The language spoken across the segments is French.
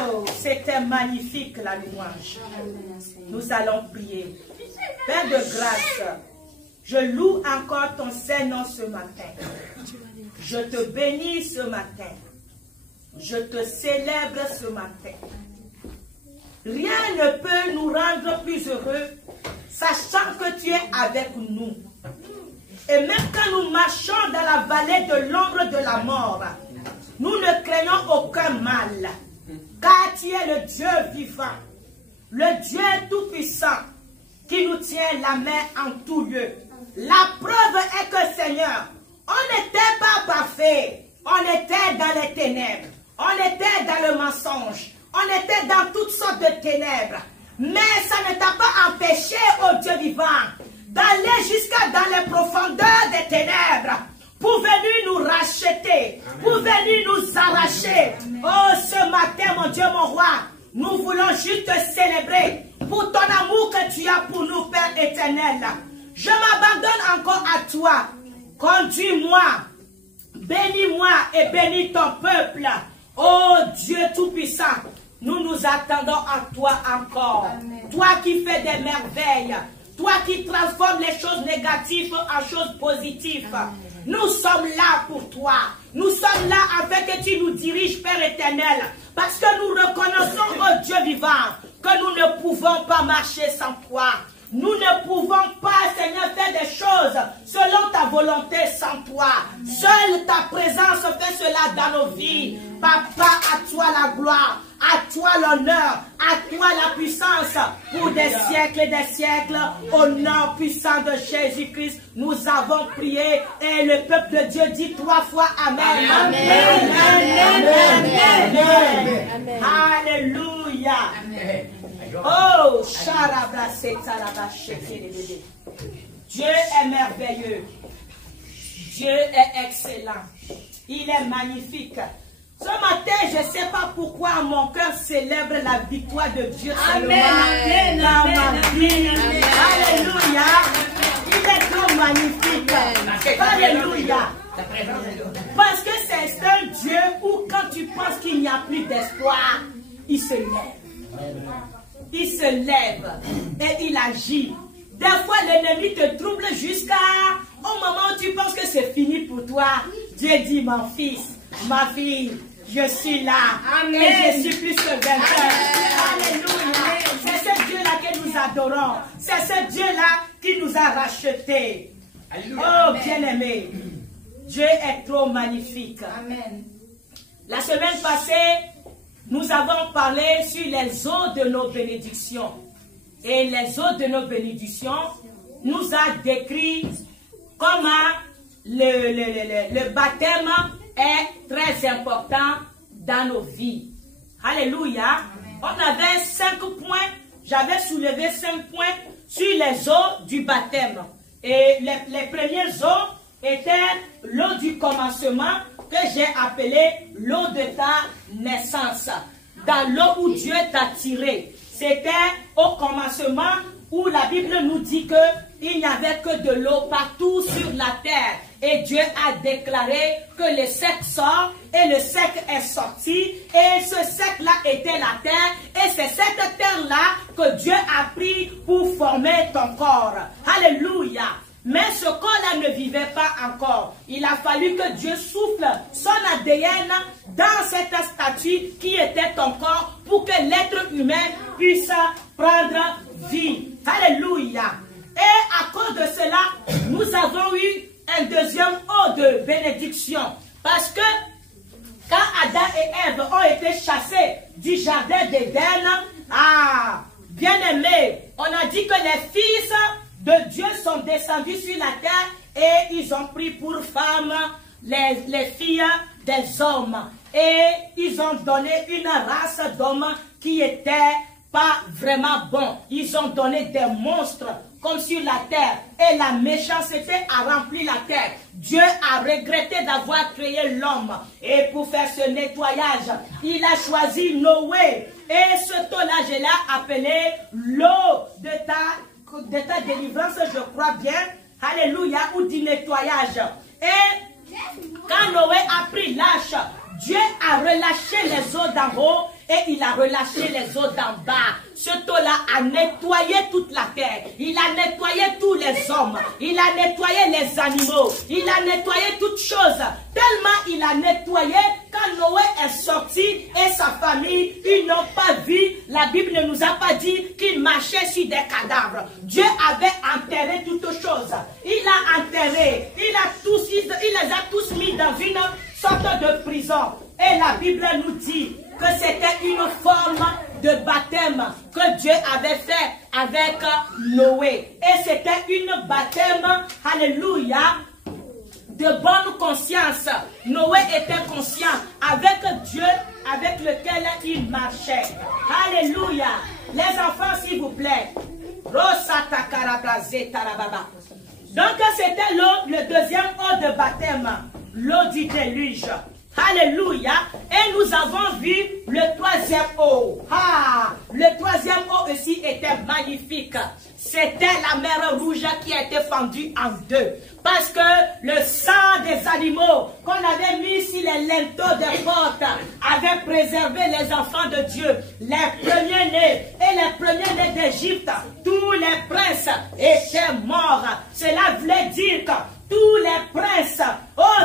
Oh, c'était magnifique la louange. Nous allons prier. Père de grâce, je loue encore ton Saint-Nom ce matin. Je te bénis ce matin. Je te célèbre ce matin. Rien ne peut nous rendre plus heureux, sachant que tu es avec nous. Et même quand nous marchons dans la vallée de l'ombre de la mort, nous ne craignons aucun mal, car tu es le Dieu vivant, le Dieu tout-puissant, qui nous tient la main en tout lieu. La preuve est que, Seigneur, on n'était pas parfait, on était dans les ténèbres, on était dans le mensonge, on était dans toutes sortes de ténèbres. Mais ça ne t'a pas empêché, ô Dieu vivant, d'aller jusqu'à dans les profondeurs des ténèbres, pour venir nous racheter, pour venir nous arracher. Oh, ce matin, mon Dieu, mon roi, nous voulons juste te célébrer pour ton amour que tu as pour nous, Père éternel. Je m'abandonne encore à toi. Conduis-moi, bénis-moi et bénis ton peuple. Oh Dieu Tout-Puissant, nous nous attendons à toi encore. Amen. Toi qui fais des merveilles, toi qui transformes les choses négatives en choses positives. Amen. Nous sommes là pour toi. Nous sommes là afin que tu nous diriges, Père éternel. Parce que nous reconnaissons, oh Dieu vivant, que nous ne pouvons pas marcher sans toi. Nous ne pouvons pas, Seigneur, faire des choses selon ta volonté sans toi. Seule ta présence fait cela dans nos vies. Papa, à toi la gloire, à toi l'honneur, à toi la puissance pour des siècles et des siècles. Au nom puissant de Jésus-Christ, nous avons prié et le peuple de Dieu dit 3 fois Amen. Amen. Amen. Amen. Amen. Alléluia. Amen. Oh, Dieu est merveilleux. Dieu est excellent. Il est magnifique. Ce matin, je ne sais pas pourquoi mon cœur célèbre la victoire de Dieu. Amen. Amen. Amen. Alléluia. Il est trop magnifique. Alléluia. Parce que c'est un Dieu où quand tu penses qu'il n'y a plus d'espoir, il se lève. Il se lève et il agit. Des fois, l'ennemi te trouble jusqu'à au moment où tu penses que c'est fini pour toi. Dieu dit, mon fils, ma fille, je suis là. Amen. Et je suis plus que vainqueur. Alléluia. C'est ce Dieu-là que nous adorons. C'est ce Dieu-là qui nous a rachetés. Oh, bien-aimé, Dieu est trop magnifique. Amen. La semaine passée, nous avons parlé sur les eaux de nos bénédictions. Et les eaux de nos bénédictions nous a décrit comment le baptême est très important dans nos vies. Alléluia. On avait 5 points. J'avais soulevé 5 points sur les eaux du baptême. Et les premières eaux étaient l'eau du commencement, que j'ai appelé l'eau de ta naissance. Dans l'eau où Dieu t'a tiré. C'était au commencement où la Bible nous dit qu'il n'y avait que de l'eau partout sur la terre. Et Dieu a déclaré que le sec sort et le sec est sorti. Et ce sec-là était la terre. Et c'est cette terre-là que Dieu a pris pour former ton corps. Alléluia. Mais ce corps-là ne vivait pas encore. Il a fallu que Dieu souffle son ADN dans cette statue qui était ton corps pour que l'être humain puisse prendre vie. Alléluia. Et à cause de cela, nous avons eu un deuxième eau de bénédiction. Parce que quand Adam et Ève ont été chassés du jardin d'Éden, bien-aimés, on a dit que les fils de Dieu sont descendus sur la terre et ils ont pris pour femmes les filles des hommes. Et ils ont donné une race d'hommes qui n'était pas vraiment bon. Ils ont donné des monstres comme sur la terre. Et la méchanceté a rempli la terre. Dieu a regretté d'avoir créé l'homme. Et pour faire ce nettoyage, il a choisi Noé. Et ce tonnage là appelé l'eau de ta délivrance, je crois bien. Alléluia, ou du nettoyage. Et quand Noé a pris l'âche, Dieu a relâché les eaux d'en haut et il a relâché les eaux d'en bas. Ce taux-là a nettoyé toute la terre. Il a nettoyé tous les hommes. Il a nettoyé les animaux. Il a nettoyé toutes choses. Tellement il a nettoyé, quand Noé est sorti et sa famille, ils n'ont pas vu, la Bible ne nous a pas dit qu'il marchait sur des cadavres. Dieu avait enterré toutes choses. Il a enterré, il les a tous mis dans une sorte de prison. Et la Bible nous dit que c'était une forme de baptême que Dieu avait fait avec Noé. Et c'était une baptême, alléluia, de bonne conscience. Noé était conscient avec Dieu avec lequel il marchait. Alléluia. Les enfants, s'il vous plaît. Donc c'était le deuxième eau de baptême, l'eau du déluge. Alléluia. Et nous avons vu le troisième eau. Le troisième eau aussi était magnifique. C'était la mer Rouge qui a été fendue en deux. Parce que le sang des animaux qu'on avait mis sur les linteaux des portes avait préservé les enfants de Dieu. Les premiers-nés et les premiers-nés d'Égypte, tous les princes étaient morts. Cela voulait dire que tous les princes,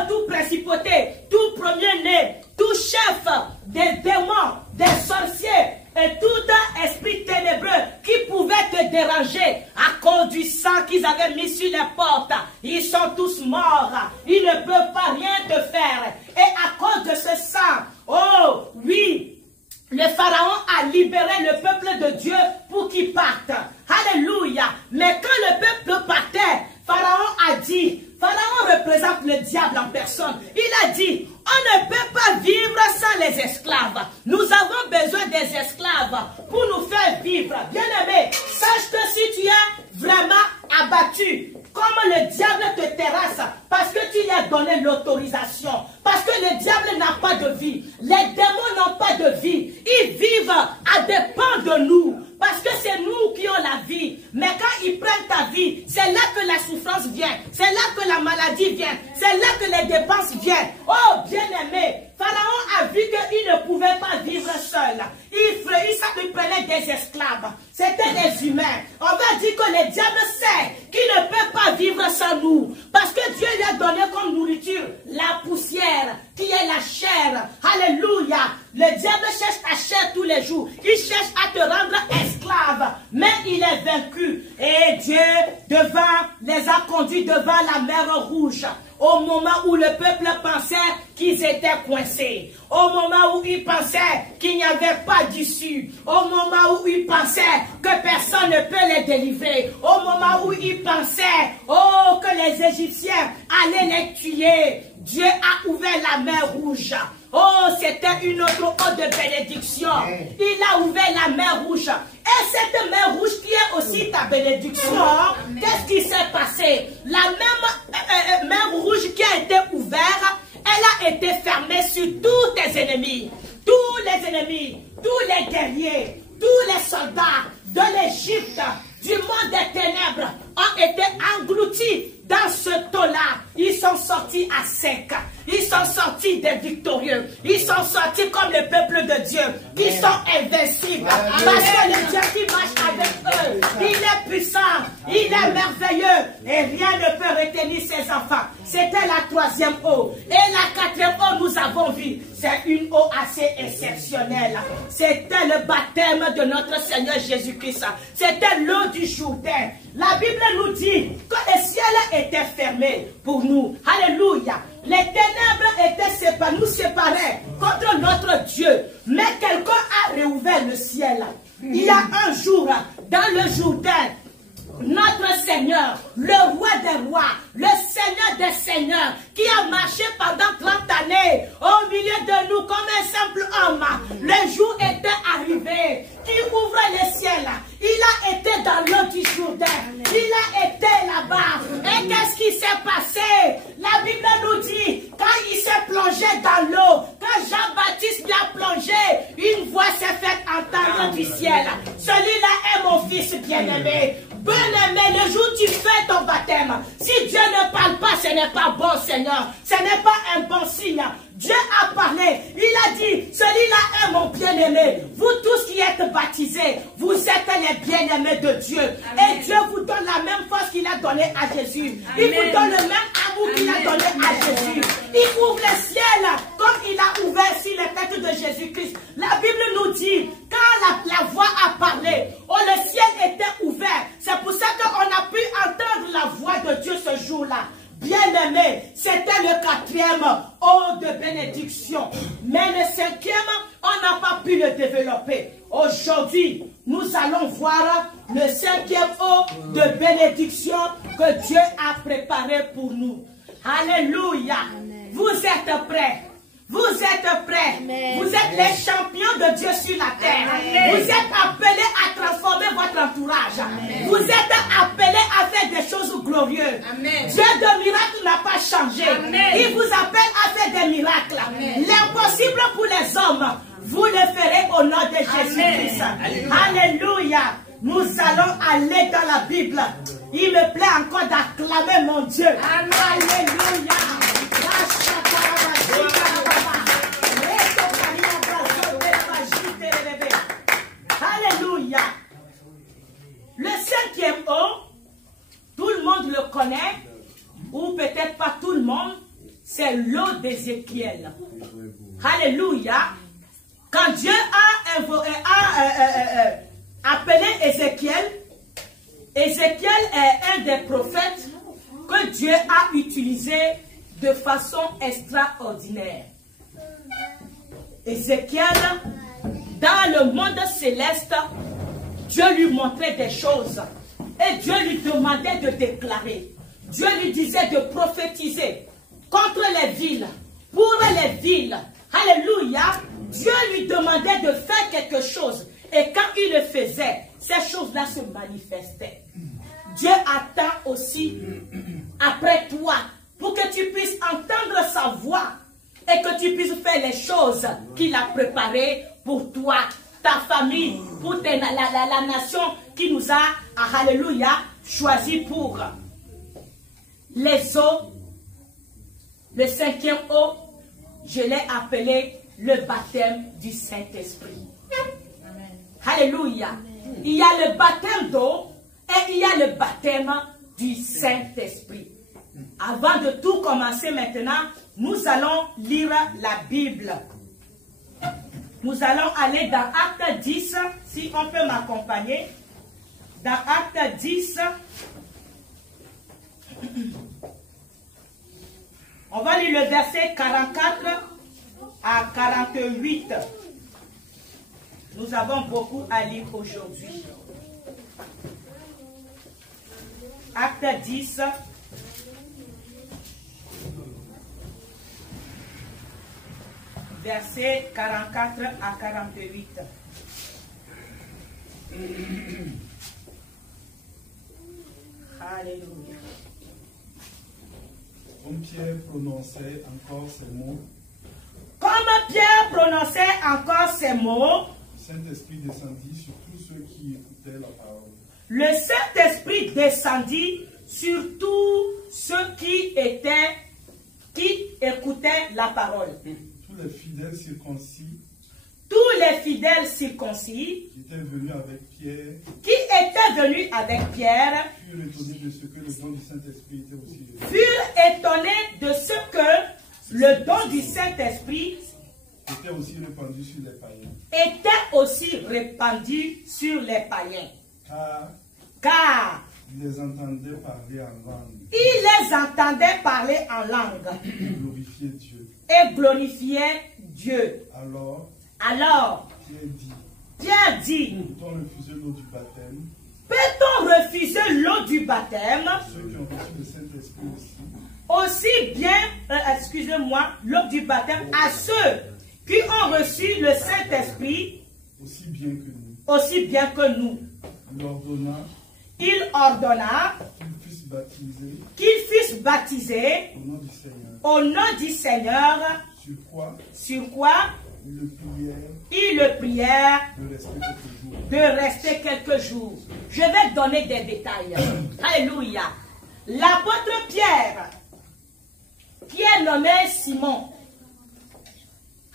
tout principauté, tout premier-né, tout chef des démons, des sorciers et tout esprit ténébreux qui pouvait te déranger à cause du sang qu'ils avaient mis sur les portes, ils sont tous morts. Ils ne peuvent pas rien te faire. Et à cause de ce sang, oui, le Pharaon a libéré le peuple de Dieu pour qu'il parte. Alléluia. Mais quand le peuple partait, Pharaon a dit, Pharaon représente le diable en personne. Il a dit, on ne peut pas vivre sans les esclaves. Nous avons besoin des esclaves pour nous faire vivre. Bien-aimé, sache que si tu es vraiment abattu, comme le diable te terrasse, parce que tu lui as donné l'autorisation, parce que le diable n'a pas de vie, les démons n'ont pas de vie, ils vivent à dépend de nous. Parce que c'est nous qui avons la vie. Mais quand ils prennent ta vie, c'est là que la souffrance vient. C'est là que la maladie vient. C'est là que les dépenses viennent. Oh, bien-aimé, Pharaon a vu qu'il ne pouvait pas vivre seul. Il prenait des esclaves. C'était des humains. On va dire que le diable sait qu'il ne peut pas vivre sans nous. Parce que Dieu lui a donné comme nourriture la poussière, qui est la chair. Alléluia. Le diable cherche ta chair tous les jours. Il cherche à te rendre esclave. Mais il est vaincu. Et Dieu les a conduits devant la mer Rouge. Au moment où le peuple pensait qu'ils étaient coincés. Au moment où ils pensaient qu'il n'y avait pas d'issue. Au moment où ils pensaient que personne ne peut les délivrer. Au moment où ils pensaient, que les Égyptiens allaient les tuer. Dieu a ouvert la mer Rouge. C'était une autre eau de bénédiction. Il a ouvert la mer Rouge. Et cette mer Rouge qui est aussi ta bénédiction, qu'est-ce qui s'est passé? La même mer Rouge qui a été ouverte, elle a été fermée sur tous tes ennemis. Tous les ennemis, tous les guerriers, tous les soldats de l'Égypte, du monde des ténèbres, ont été engloutis dans ce taux-là. Ils sont sortis à sec. Ils sont sortis des victorieux. Ils sont sortis comme le peuple de Dieu. Ils sont invincibles. Parce que le Dieu qui marche avec eux, il est puissant, il est merveilleux. Et rien ne peut retenir ses enfants. C'était la troisième eau. Et la quatrième eau, nous avons vu. C'est une eau assez exceptionnelle. C'était le baptême de notre Seigneur Jésus-Christ. C'était l'eau du Jourdain. La Bible nous dit que le ciel était fermé pour nous. Alléluia. Les ténèbres étaient nous séparaient contre notre Dieu. Mais quelqu'un a réouvert le ciel. Il y a un jour, dans le Jourdain, notre Seigneur, le roi des rois, le Seigneur des seigneurs, qui a marché pendant 30 années au milieu de nous comme un simple homme. Le jour était arrivé, qui ouvre le ciel. Il a été dans l'eau du Jourdain. Il a été là-bas. Et qu'est-ce qui s'est passé? La Bible nous dit, quand il s'est plongé dans l'eau, quand Jean-Baptiste l'a plongé, une voix s'est faite entendre du ciel. Celui-là est mon fils bien-aimé. Bien-aimé, le jour où tu fais ton baptême, si Dieu ne parle pas, ce n'est pas bon, Seigneur. Ce n'est pas un bon signe. Dieu a parlé. Il a dit, celui-là est mon bien-aimé. haut de bénédiction. Mais le cinquième, on n'a pas pu le développer. Aujourd'hui, nous allons voir le cinquième haut de bénédiction que Dieu a préparé pour nous. Alléluia. Amen. Vous êtes prêts? Vous êtes prêts? Amen. Vous êtes les champions de Dieu sur la terre. Amen. Vous êtes appelés à transformer votre entourage. Amen. Vous êtes appelés à faire des choses glorieuses. Amen. Dieu de miracles n'a pas changé. Amen. Il vous appelle à faire des miracles. L'impossible pour les hommes, vous le ferez au nom de Jésus-Christ. Alléluia. Nous allons aller dans la Bible. Il me plaît encore d'acclamer mon Dieu. Alléluia. Alléluia. Le cinquième eau, tout le monde le connaît, ou peut-être pas tout le monde, c'est l'eau d'Ézéchiel. Alléluia. Quand Dieu a appelé Ézéchiel, Ézéchiel est un des prophètes que Dieu a utilisé de façon extraordinaire. Ézéchiel, dans le monde céleste, Dieu lui montrait des choses et Dieu lui demandait de déclarer. Dieu lui disait de prophétiser contre les villes, pour les villes. Alléluia. Dieu lui demandait de faire quelque chose. Et quand il le faisait, ces choses-là se manifestaient. Dieu attend aussi après toi pour que tu puisses entendre sa voix et que tu puisses faire les choses qu'il a préparées pour toi, ta famille, pour la nation qui nous a, alléluia, choisi pour. Les eaux, le cinquième eau, je l'ai appelé le baptême du Saint-Esprit. Alléluia. Il y a le baptême d'eau et il y a le baptême du Saint-Esprit. Avant de tout commencer maintenant, nous allons lire la Bible. Nous allons aller dans Acte 10, si on peut m'accompagner. Dans Acte 10, on va lire le verset 44 à 48. Nous avons beaucoup à lire aujourd'hui. Acte 10. Versets 44 à 48. Alléluia. Comme Pierre prononçait encore ces mots, le Saint-Esprit descendit sur tous ceux qui écoutaient la parole. Le Saint-Esprit descendit sur tous ceux qui écoutaient la parole. Tous les fidèles circoncis qui étaient venus avec Pierre furent étonnés de ce que le don du Saint-Esprit était aussi répandu sur les païens. Car ils les entendaient parler en langue. Et glorifiaient Dieu. Alors, Pierre dit, peut-on refuser l'eau du baptême? Ceux qui ont reçu le Saint-Esprit aussi bien, l'eau du baptême à ceux qui ont reçu le Saint-Esprit aussi bien que nous. Il ordonna qu'ils fussent baptisés au nom du Seigneur. Sur quoi ils le prièrent de rester quelques jours. Je vais donner des détails. Alléluia. L'apôtre Pierre, qui est nommé Simon,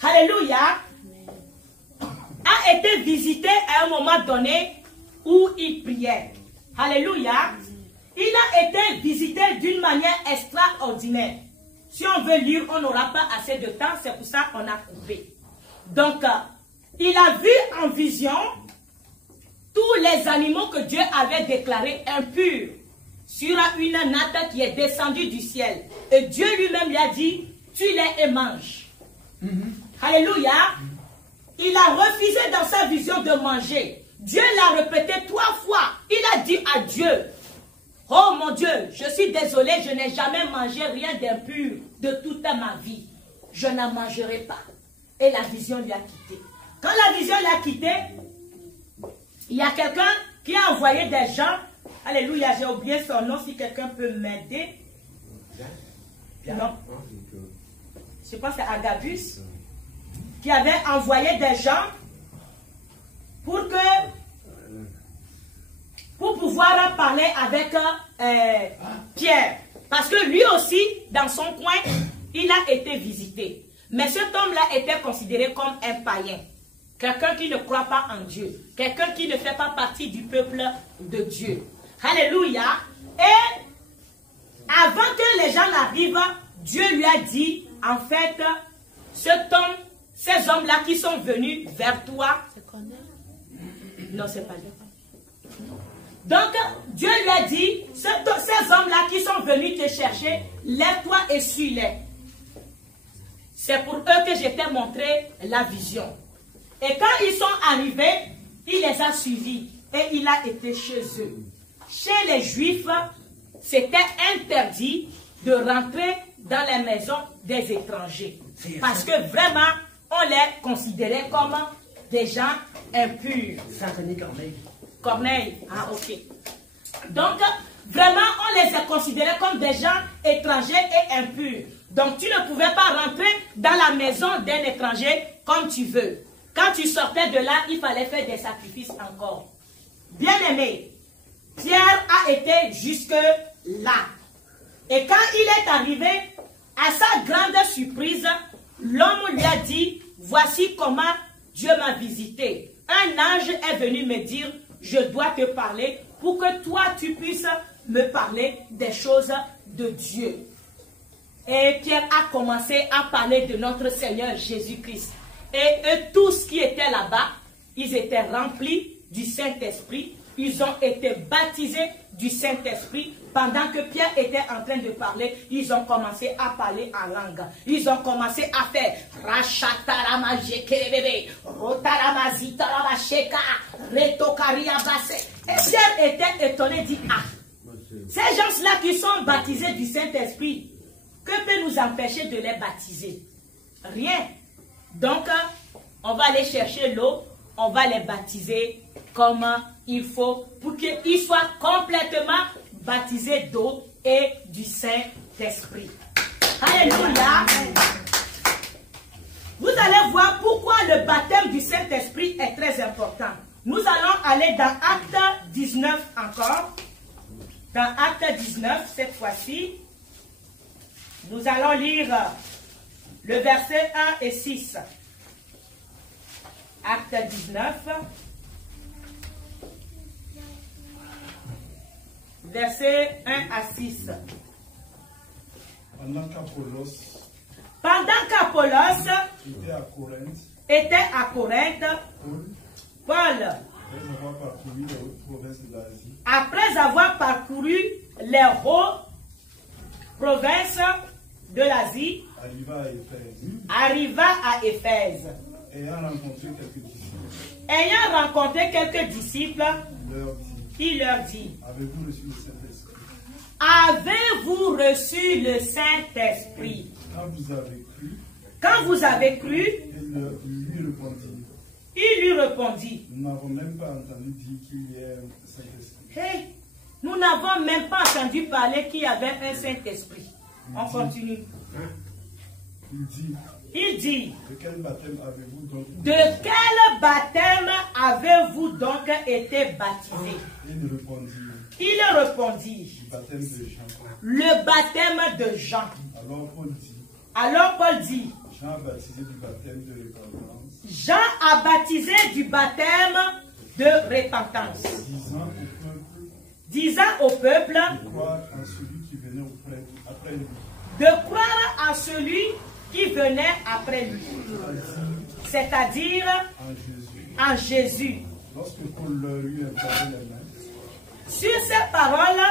alléluia, a été visité à un moment donné où il priait. Alléluia. Il a été visité d'une manière extraordinaire. Si on veut lire, on n'aura pas assez de temps, c'est pour ça qu'on a coupé. Donc, il a vu en vision tous les animaux que Dieu avait déclarés impurs sur une natte qui est descendue du ciel. Et Dieu lui-même lui a dit, tue-les et mange. Alléluia. Il a refusé dans sa vision de manger. Dieu l'a répété 3 fois. Il a dit à Dieu, oh mon Dieu, je suis désolé, je n'ai jamais mangé rien d'impur de toute ma vie. Je n'en mangerai pas. Et la vision lui a quitté. Quand la vision l'a quitté, il y a quelqu'un qui a envoyé des gens. Alléluia, j'ai oublié son nom, si quelqu'un peut m'aider. Non. Je pense que c'est Agabus qui avait envoyé des gens pour pouvoir parler avec Pierre. Parce que lui aussi, dans son coin, il a été visité. Mais cet homme-là était considéré comme un païen. Quelqu'un qui ne croit pas en Dieu. Quelqu'un qui ne fait pas partie du peuple de Dieu. Alléluia. Et avant que les gens n'arrivent, Dieu lui a dit, en fait, cet homme, ces hommes-là qui sont venus vers toi. Non, c'est pas lui. Donc, Dieu lui a dit, ces hommes-là qui sont venus te chercher, lève-toi et suis-les. C'est pour eux que je t'ai montré la vision. Et quand ils sont arrivés, il les a suivis et il a été chez eux. Chez les Juifs, c'était interdit de rentrer dans les maisons des étrangers. Parce que vraiment, on les considérait comme des gens impurs. Corneille. Ah, ok. Donc, vraiment, on les a considérés comme des gens étrangers et impurs. Donc, tu ne pouvais pas rentrer dans la maison d'un étranger comme tu veux. Quand tu sortais de là, il fallait faire des sacrifices encore. Bien aimé, Pierre a été jusque là. Et quand il est arrivé, à sa grande surprise, l'homme lui a dit, voici comment Dieu m'a visité. Un ange est venu me dire, je dois te parler pour que toi tu puisses me parler des choses de Dieu. Et Pierre a commencé à parler de notre Seigneur Jésus-Christ. Et eux tous qui étaient là-bas, ils étaient remplis du Saint-Esprit. Ils ont été baptisés du Saint-Esprit. Pendant que Pierre était en train de parler, ils ont commencé à parler en langue. Ils ont commencé à faire et Pierre était étonné, dit, ah, ces gens-là qui sont baptisés du Saint-Esprit, que peut nous empêcher de les baptiser? Rien. Donc, on va aller chercher l'eau, on va les baptiser comme il faut pour qu'ils soient complètement baptisés d'eau et du Saint-Esprit. Alléluia. Vous allez voir pourquoi le baptême du Saint-Esprit est très important. Nous allons aller dans Acte 19 encore. Dans Acte 19, cette fois-ci, nous allons lire le verset 1 et 6. Acte 19, verset 1 à 6. Pendant qu'Apollos était à Corinthe, Paul, après avoir parcouru les hautes provinces de l'Asie, arriva à Éphèse. Ayant rencontré quelques disciples, il leur dit, avez-vous reçu le Saint-Esprit? Quand vous avez cru, il lui répondit, nous n'avons même pas entendu dire qu'il y ait un Saint-Esprit. Hey, nous n'avons même pas entendu parler qu'il y avait un Saint-Esprit. On continue. Il dit, de quel baptême avez-vous donc été baptisé? Il répondit, le baptême de Jean. Alors Paul dit, Jean a baptisé du baptême de repentance, disant au peuple de croire en celui qui venait après lui, c'est-à-dire en Jésus. Lorsque Paul leur eut imposé les mains, sur ces paroles,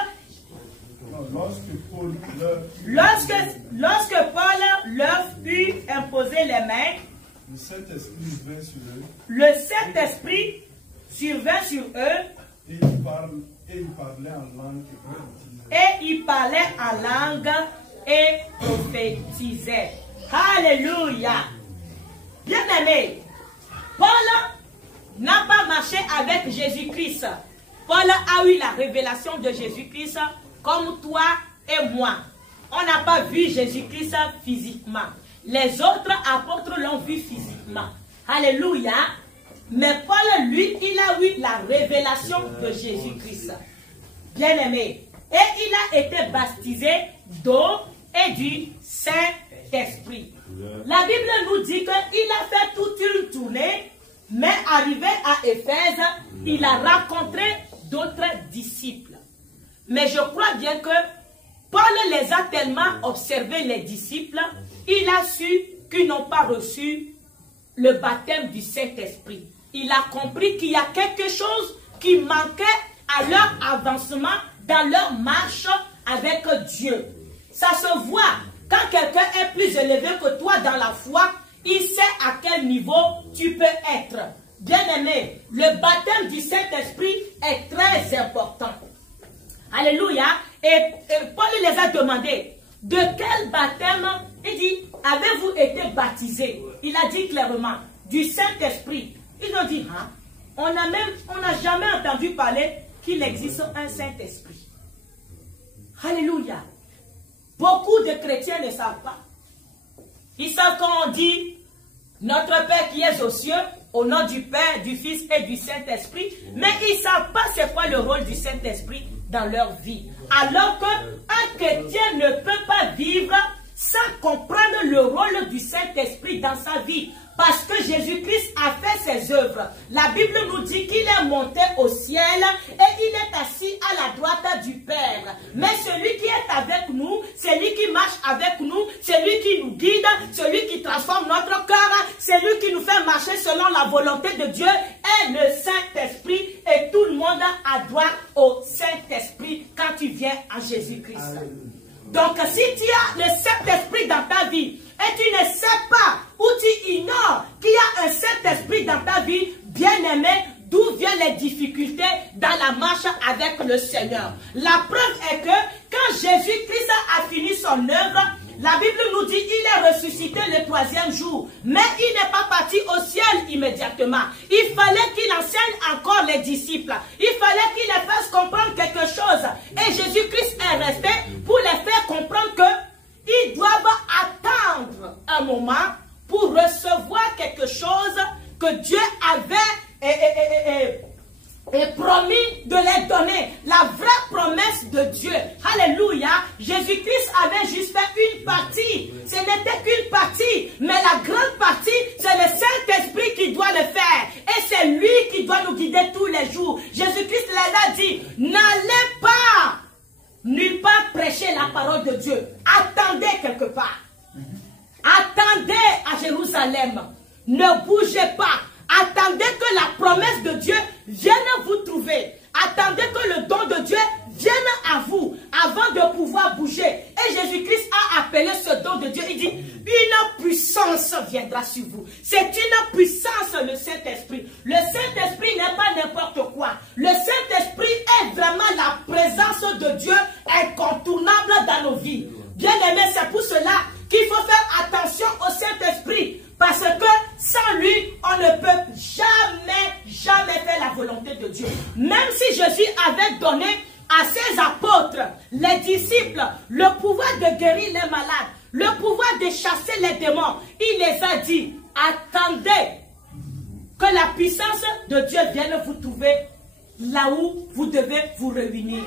Lorsque Paul leur eut imposé les mains, le Saint-Esprit survint sur eux et il parlait en langue et prophétisait. Alléluia. Bien-aimé, Paul n'a pas marché avec Jésus-Christ. Paul a eu la révélation de Jésus-Christ comme toi et moi. On n'a pas vu Jésus-Christ physiquement. Les autres apôtres l'ont vu physiquement. Alléluia. Mais Paul, lui, il a eu la révélation de Jésus-Christ. Bien-aimé. Et il a été baptisé d'eau et du Saint-Esprit. La Bible nous dit qu'il a fait toute une tournée, mais arrivé à Éphèse, il a rencontré d'autres disciples. Mais je crois bien que Paul les a tellement observés, les disciples, il a su qu'ils n'ont pas reçu le baptême du Saint-Esprit. Il a compris qu'il y a quelque chose qui manquait à leur avancement dans leur marche avec Dieu. Ça se voit quand quelqu'un est plus élevé que toi dans la foi, il sait à quel niveau tu peux être. Bien-aimé, le baptême du Saint-Esprit est très important. Alléluia. Et Paul les a demandé, de quel baptême? Il dit, avez-vous été baptisé? Il a dit clairement, du Saint-Esprit. Ils ont dit, hein? On n'a jamais entendu parler qu'il existe un Saint-Esprit. Alléluia. Beaucoup de chrétiens ne savent pas. Ils savent quand on dit, notre Père qui est aux cieux, au nom du Père, du Fils et du Saint-Esprit, mais ils ne savent pas c'est quoi le rôle du Saint-Esprit dans leur vie. Alors qu'un chrétien ne peut pas vivre sans comprendre le rôle du Saint-Esprit dans sa vie. Parce que Jésus-Christ a fait ses œuvres. La Bible nous dit qu'il est monté au ciel et il est assis à la droite du Père. Mais celui qui est avec nous, celui qui marche avec nous, celui qui nous guide, celui qui transforme notre cœur, celui qui nous fait marcher selon la volonté de Dieu est le Saint-Esprit. Et tout le monde a droit au Saint-Esprit quand tu viens à Jésus-Christ. Donc si tu as le Saint-Esprit dans ta vie et tu ne sais pas ou tu ignores qu'il y a un Saint-Esprit dans ta vie, bien-aimé, d'où viennent les difficultés dans la marche avec le Seigneur. La preuve est que quand Jésus-Christ a fini son œuvre, la Bible nous dit qu'il est ressuscité le 3e jour. Mais il n'est pas parti au ciel immédiatement. Il fallait qu'il enseigne encore les disciples. Il fallait qu'il les fasse comprendre quelque chose. Et Jésus-Christ est resté pour les faire comprendre qu'ils doivent attendre un moment pour recevoir quelque chose que Dieu avait promis de les donner. La vraie promesse de Dieu. Alléluia. Jésus-Christ avait juste fait une partie. Ce n'était qu'une partie. Mais la grande partie, c'est le Saint-Esprit qui doit le faire. Et c'est lui qui doit nous guider tous les jours. Jésus-Christ les a dit, n'allez pas nulle part prêcher la parole de Dieu. Attendez quelque part. Attendez à Jérusalem. Ne bougez pas. Attendez que la promesse de Dieu vienne vous trouver. Attendez que le don de Dieu vienne à vous avant de pouvoir bouger. Et Jésus-Christ a appelé ce don de Dieu. Il dit, une puissance viendra sur vous. C'est une puissance, le Saint-Esprit. Le Saint-Esprit n'est pas n'importe quoi. Le Saint-Esprit est vraiment la présence de Dieu incontournable dans nos vies. Bien aimé, c'est pour cela qu'il faut faire attention au Saint-Esprit. Parce que sans lui, on ne peut jamais faire la volonté de Dieu. Même si Jésus avait donné à ses apôtres, les disciples, le pouvoir de guérir les malades, le pouvoir de chasser les démons, il les a dit, attendez que la puissance de Dieu vienne vous trouver là où vous devez vous réunir.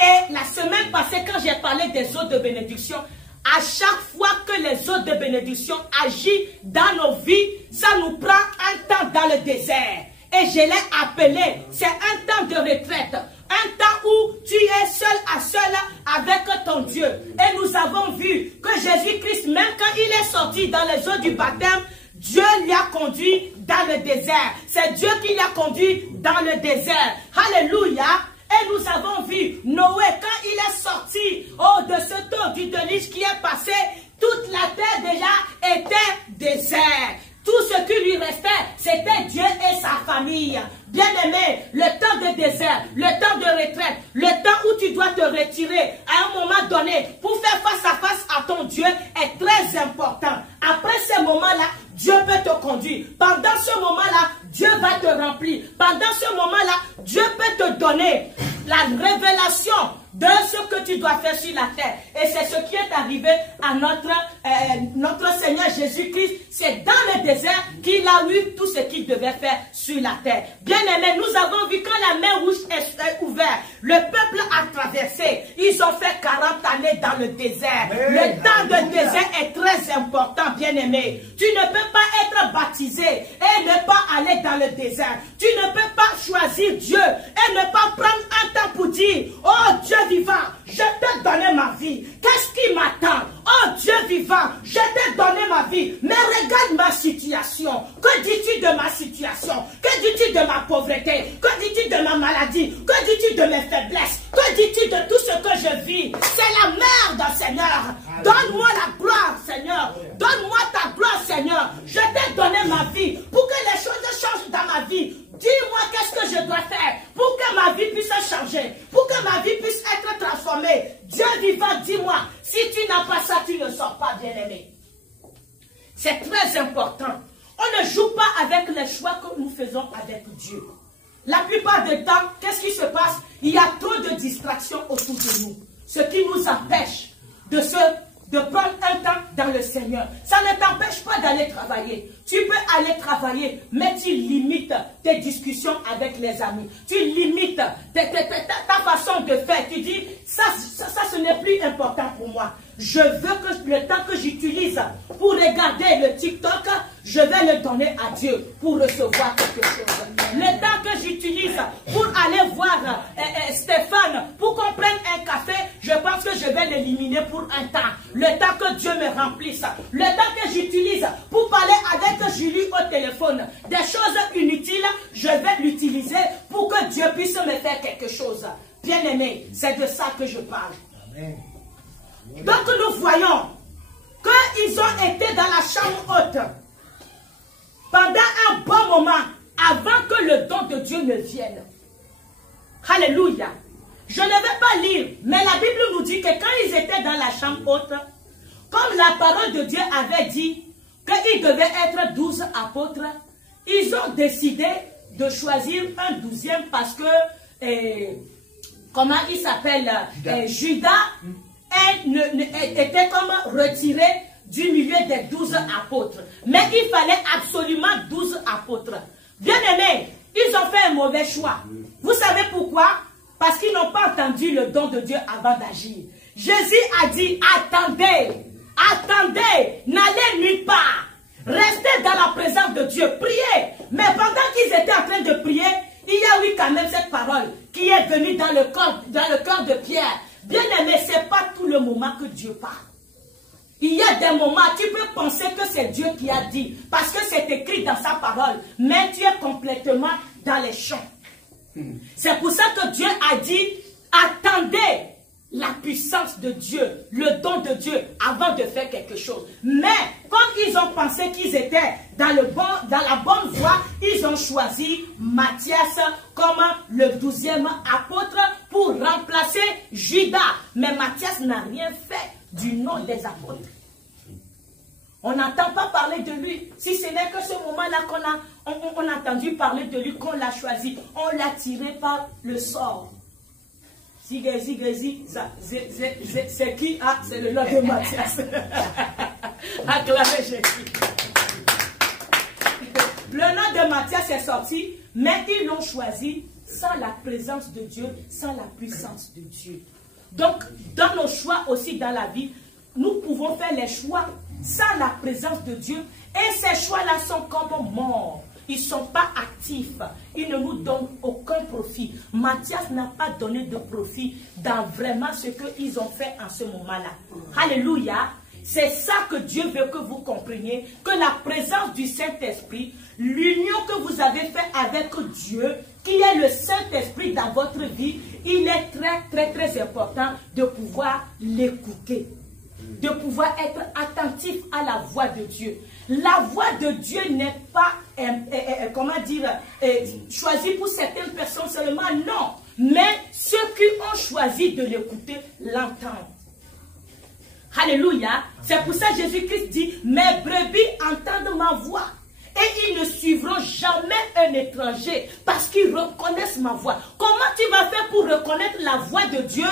Et la semaine passée, quand j'ai parlé des eaux de bénédiction, à chaque fois que les eaux de bénédiction agissent dans nos vies, ça nous prend un temps dans le désert. Et je l'ai appelé, c'est un temps de retraite. Un temps où tu es seul à seul avec ton Dieu. Et nous avons vu que Jésus-Christ, même quand il est sorti dans les eaux du baptême, Dieu lui a conduit dans le désert. C'est Dieu qui l'a conduit dans le désert. Alléluia. Et Et nous avons vu Noé, quand il est sorti de ce temps du déluge qui est passé, toute la terre déjà était déserte. Tout ce qui lui restait, c'était Dieu et sa famille. Bien-aimé, le temps de désert, le temps de retraite, le temps où tu dois te retirer à un moment donné pour faire face à ton Dieu est très important. Après ce moment-là, Dieu peut te conduire. Pendant ce moment-là, Dieu va te remplir. Pendant ce moment-là, Dieu peut te donner la révélation de ce que tu dois faire sur la terre. Et c'est ce qui est arrivé à notre Seigneur Jésus-Christ. C'est dans le désert qu'il a eu tout ce qu'il devait faire sur la terre. Bien-aimés, nous avons vu quand la mer rouge est ouverte, le peuple a traversé. Ils ont fait 40 années dans le désert. Le temps de désert est très important, bien-aimé. Tu ne peux pas être baptisé et ne pas aller dans le désert. Tu ne peux pas choisir Dieu et ne pas prendre un temps pour dire, oh Dieu vivant, je t'ai donné ma vie. Qu'est-ce qui m'attend? Oh Dieu vivant, je t'ai donné ma vie. Mais regarde ma situation. Que dis-tu de ma situation? Que dis-tu de ma pauvreté? Que dis-tu de ma maladie? Que dis-tu de mes faiblesses? Que dis-tu de tout ce que je vis? C'est la merde, Seigneur. Donne-moi la gloire, Seigneur. Donne-moi ta gloire, Seigneur. Je t'ai donné ma vie pour que les choses changent dans ma vie. Dis-moi qu'est-ce que je dois faire pour que ma vie puisse changer, pour que ma vie puisse être transformée. Dieu vivant, dis-moi, si tu n'as pas ça, tu ne sors pas, bien-aimé. C'est très important. On ne joue pas avec les choix que nous faisons avec Dieu. La plupart du temps, qu'est-ce qui se passe? Il y a trop de distractions autour de nous. Ce qui nous empêche de prendre un temps dans le Seigneur. Ça ne t'empêche pas d'aller travailler. Tu peux aller travailler, mais tu limites tes discussions avec les amis. Tu limites ta façon de faire. Tu dis, ça ce n'est plus important pour moi. Je veux que le temps que j'utilise pour regarder le TikTok, je vais le donner à Dieu pour recevoir quelque chose. Le temps que j'utilise pour aller voir Stéphane, pour qu'on prenne un café, je pense que je vais l'éliminer pour un temps. Le temps que Dieu me remplisse. Le temps que j'utilise pour parler avec Julie au téléphone, des choses inutiles, je vais l'utiliser pour que Dieu puisse me faire quelque chose. Bien-aimé, c'est de ça que je parle. Amen. Donc nous voyons qu'ils ont été dans la chambre haute pendant un bon moment avant que le don de Dieu ne vienne. Alléluia. Je ne vais pas lire, mais la Bible nous dit que quand ils étaient dans la chambre haute, comme la parole de Dieu avait dit qu'ils devaient être 12 apôtres, ils ont décidé de choisir un 12e parce que, comment il s'appelle, Judas était comme retiré du milieu des 12 apôtres. Mais il fallait absolument 12 apôtres. Bien aimés, ils ont fait un mauvais choix. Vous savez pourquoi? Parce qu'ils n'ont pas entendu le don de Dieu avant d'agir. Jésus a dit, attendez, attendez, n'allez nulle part. Restez dans la présence de Dieu, priez. Mais pendant qu'ils étaient en train de prier, il y a eu quand même cette parole qui est venue dans le cœur de Pierre. Bien aimé, ce n'est pas tout le moment que Dieu parle. Il y a des moments, tu peux penser que c'est Dieu qui a dit, parce que c'est écrit dans sa parole, mais tu es complètement dans les champs. C'est pour ça que Dieu a dit, attendez la puissance de Dieu, le don de Dieu, avant de faire quelque chose. Mais, comme ils ont pensé qu'ils étaient dans la bonne voie, ils ont choisi Matthias comme le 12e apôtre pour remplacer Judas. Mais Matthias n'a rien fait du nom des apôtres. On n'entend pas parler de lui. Si ce n'est que ce moment-là qu'on a entendu parler de lui, qu'on l'a choisi. On l'a tiré par le sort. C'est qui? Ah, c'est le nom de Matthias. Acclamez Jésus. Le nom de Matthias est sorti, mais ils l'ont choisi sans la présence de Dieu, sans la puissance de Dieu. Donc, dans nos choix aussi dans la vie, nous pouvons faire les choix sans la présence de Dieu. Et ces choix-là sont comme morts. Ils ne sont pas actifs. Ils ne nous donnent aucun profit. Matthias n'a pas donné de profit dans vraiment ce qu'ils ont fait en ce moment-là. Alléluia. C'est ça que Dieu veut que vous compreniez. Que la présence du Saint-Esprit, l'union que vous avez faite avec Dieu, qui est le Saint-Esprit dans votre vie, il est très important de pouvoir l'écouter, de pouvoir être attentif à la voix de Dieu. La voix de Dieu n'est pas, choisie pour certaines personnes seulement, non. Mais ceux qui ont choisi de l'écouter l'entendent. Alléluia. C'est pour ça que Jésus-Christ dit, mes brebis entendent ma voix. Et ils ne suivront jamais un étranger parce qu'ils reconnaissent ma voix. Comment tu vas faire pour reconnaître la voix de Dieu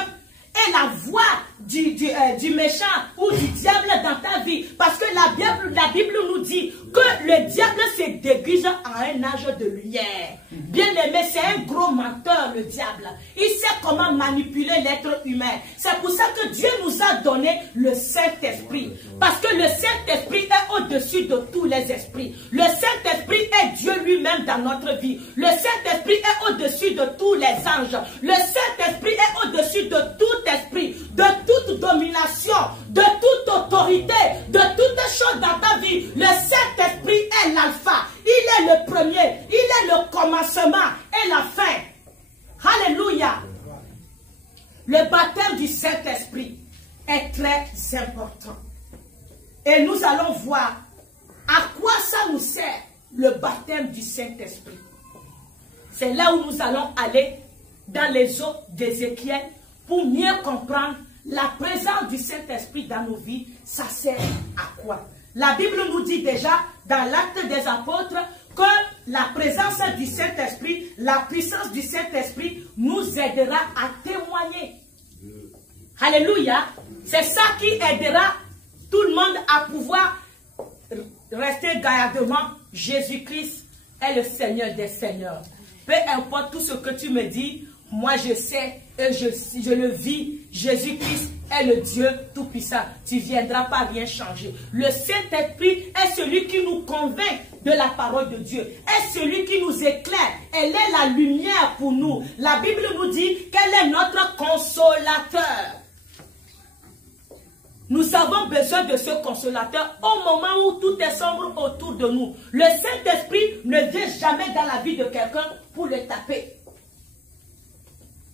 et la voix du méchant ou du diable dans ta vie? Parce que la Bible nous dit que le diable se déguise en un âge de lumière. Bien aimé, c'est un gros menteur, le diable. Il sait comment manipuler l'être humain. C'est pour ça que Dieu nous a donné le Saint-Esprit. Parce que le Saint-Esprit est au-dessus de tous les esprits. Le Saint-Esprit est Dieu lui-même dans notre vie. Le Saint-Esprit est au-dessus de tous les anges. Le Saint-Esprit est au-dessus de tout esprit, de toute domination, de toute autorité, de toute chose dans ta vie. Le Saint-Esprit est l'alpha. Il est le premier. Il est le commencement et la fin. Alléluia. Le baptême du Saint-Esprit est très important. Et nous allons voir à quoi ça nous sert, le baptême du Saint-Esprit. C'est là où nous allons aller dans les eaux d'Ézéchiel pour mieux comprendre la présence du Saint-Esprit dans nos vies. Ça sert à quoi? La Bible nous dit déjà dans l'Acte des Apôtres que la présence du Saint-Esprit, la puissance du Saint-Esprit nous aidera à témoigner. Alléluia. C'est ça qui aidera tout le monde à pouvoir rester gaillardement. Jésus-Christ est le Seigneur des Seigneurs. Peu importe tout ce que tu me dis, moi je sais et je le vis. Jésus-Christ est le Dieu Tout-Puissant. Tu ne viendras pas rien changer. Le Saint-Esprit est celui qui nous convainc de la parole de Dieu. Est celui qui nous éclaire. Elle est la lumière pour nous. La Bible nous dit qu'elle est notre consolateur. Nous avons besoin de ce consolateur au moment où tout est sombre autour de nous. Le Saint-Esprit ne vient jamais dans la vie de quelqu'un pour le taper.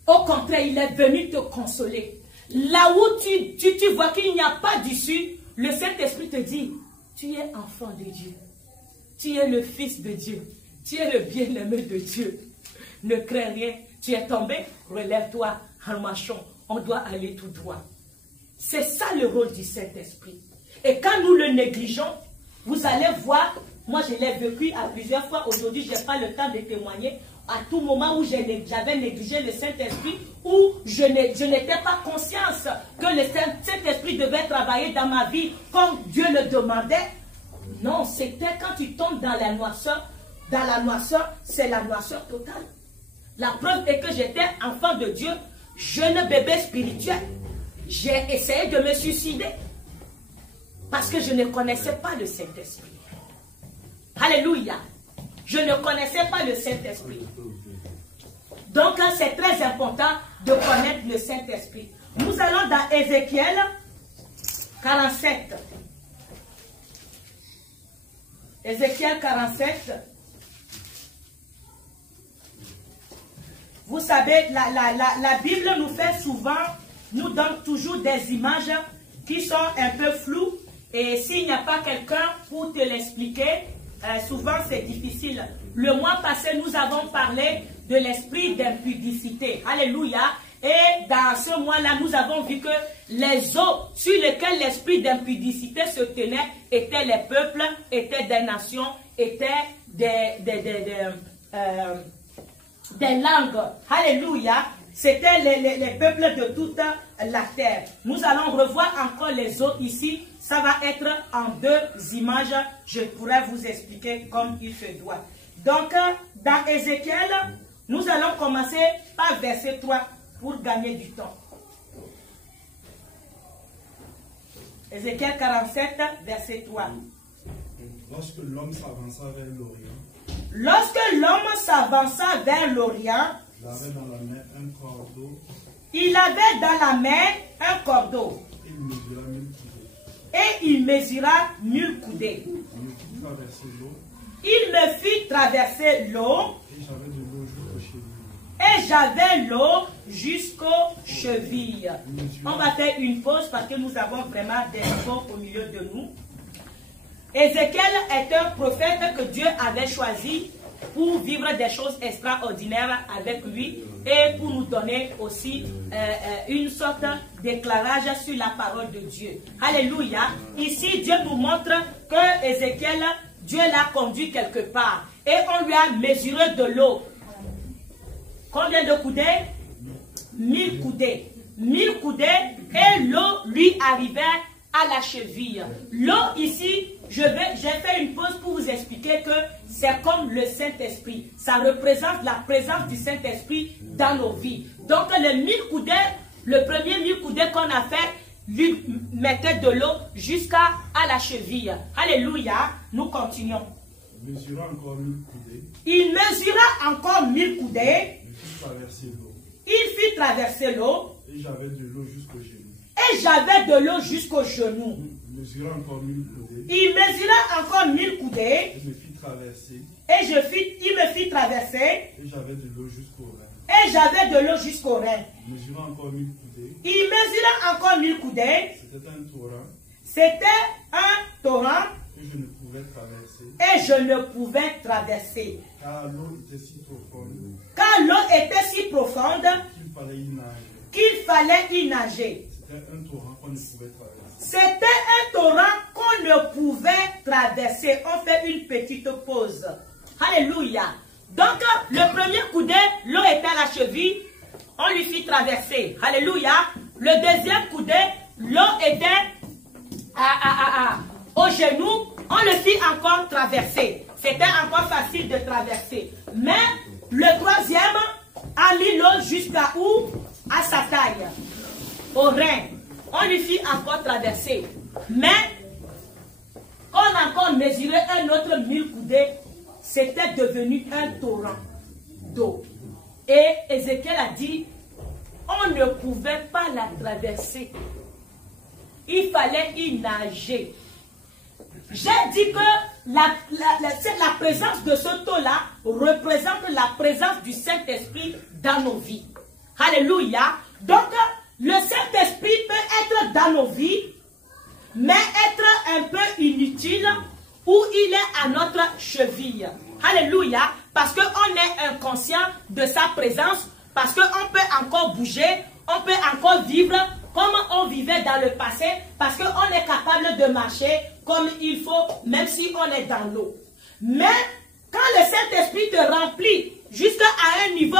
Au contraire, il est venu te consoler. Là où tu vois qu'il n'y a pas d'issue, le Saint-Esprit te dit, tu es enfant de Dieu. Tu es le fils de Dieu. Tu es le bien-aimé de Dieu. Ne crains rien. Tu es tombé, relève-toi en marchant. On doit aller tout droit. C'est ça le rôle du Saint-Esprit. Et quand nous le négligeons, vous allez voir, moi je l'ai vécu à plusieurs fois. Aujourd'hui, je n'ai pas le temps de témoigner. À tout moment où j'avais négligé le Saint-Esprit, où je n'étais pas conscience que le Saint-Esprit devait travailler dans ma vie comme Dieu le demandait. Non, c'était quand tu tombes dans la noirceur. Dans la noirceur, c'est la noirceur totale. La preuve est que j'étais enfant de Dieu, jeune bébé spirituel. J'ai essayé de me suicider parce que je ne connaissais pas le Saint-Esprit. Alléluia. Je ne connaissais pas le Saint-Esprit. Donc, c'est très important de connaître le Saint-Esprit. Nous allons dans Ézéchiel 47. Ézéchiel 47. Vous savez, la Bible nous fait souvent, nous donne toujours des images qui sont un peu floues. Et s'il n'y a pas quelqu'un pour te l'expliquer, souvent c'est difficile. Le mois passé, nous avons parlé de l'esprit d'impudicité. Alléluia. Et dans ce mois-là, nous avons vu que les eaux sur lesquelles l'esprit d'impudicité se tenait étaient les peuples, étaient des nations, étaient des langues. Alléluia. C'était les peuples de toute la terre. Nous allons revoir encore les eaux ici. Ça va être en deux images. Je pourrais vous expliquer comme il se doit. Donc, dans Ézéchiel, nous allons commencer par verset 3 pour gagner du temps. Ézéchiel 47, verset 3. Lorsque l'homme s'avança vers l'Orient. Lorsque l'homme s'avança vers l'Orient, il avait dans la main un cordeau. Il avait dans la main un cordeau. Il mesura 1000 Et coudées. il mesura 1000 coudées. Il me fit traverser l'eau. Il me fit traverser l'eau. Et j'avais de l'eau jusqu'aux chevilles. On va faire une pause parce que nous avons vraiment des enfants au milieu de nous. Ézéchiel est un prophète que Dieu avait choisi pour vivre des choses extraordinaires avec lui et pour nous donner aussi une sorte d'éclairage sur la parole de Dieu. Alléluia. Ici, Dieu nous montre que Ézéchiel, Dieu l'a conduit quelque part et on lui a mesuré de l'eau. Combien de coudées? 1000 coudées. 1000 coudées et l'eau lui arrivait à la cheville. L'eau ici, j'ai fait une pause pour vous expliquer que c'est comme le Saint-Esprit. Ça représente la présence du Saint-Esprit dans nos vies. Donc les 1000 coudées, le premier 1000 coudées qu'on a fait, lui mettait de l'eau jusqu'à la cheville. Alléluia. Nous continuons. Il mesura encore 1000 coudées. Il mesura encore 1000 coudées. Il fit traverser l'eau. Il fit traverser l'eau. Et j'avais de l'eau jusqu'aux genoux. Et j'avais de l'eau jusqu'aux genoux. Il mesura encore 1000 coudées. Il mesura encore 1000 coudées. Il me fit traverser. Et il me fit traverser. Et j'avais de l'eau jusqu'au rein. Et j'avais de l'eau jusqu'au rein. Il mesura encore 1000 coudées. Il mesura encore 1000 coudées. C'était un torrent. C'était un torrent. Et je ne pouvais traverser. Et je ne pouvais traverser. Car l'eau était si profonde. Car l'eau était si profonde. Qu'il fallait y nager. Qu'il fallait y nager. C'était un torrent qu'on ne pouvait traverser. C'était un torrent qu'on ne pouvait traverser. On fait une petite pause. Alléluia. Donc, le premier coudé, l'eau était à la cheville. On lui fit traverser. Alléluia. Le deuxième coudé, l'eau était au genou. On le fit encore traverser. C'était encore facile de traverser. Mais le troisième a mis l'eau jusqu'à où? À sa taille. Au rein. On lui fit encore traverser. Mais, on a encore mesuré un autre 1000 coudées. C'était devenu un torrent d'eau. Et Ézéchiel a dit, on ne pouvait pas la traverser. Il fallait y nager. J'ai dit que la présence de ce taux-là représente la présence du Saint-Esprit dans nos vies. Alléluia. Donc, le Saint-Esprit peut être dans nos vies, mais être un peu inutile où il est à notre cheville. Alléluia. Parce qu'on est inconscient de sa présence, parce qu'on peut encore bouger, on peut encore vivre comme on vivait dans le passé, parce qu'on est capable de marcher comme il faut, même si on est dans l'eau. Mais quand le Saint-Esprit te remplit jusqu'à un niveau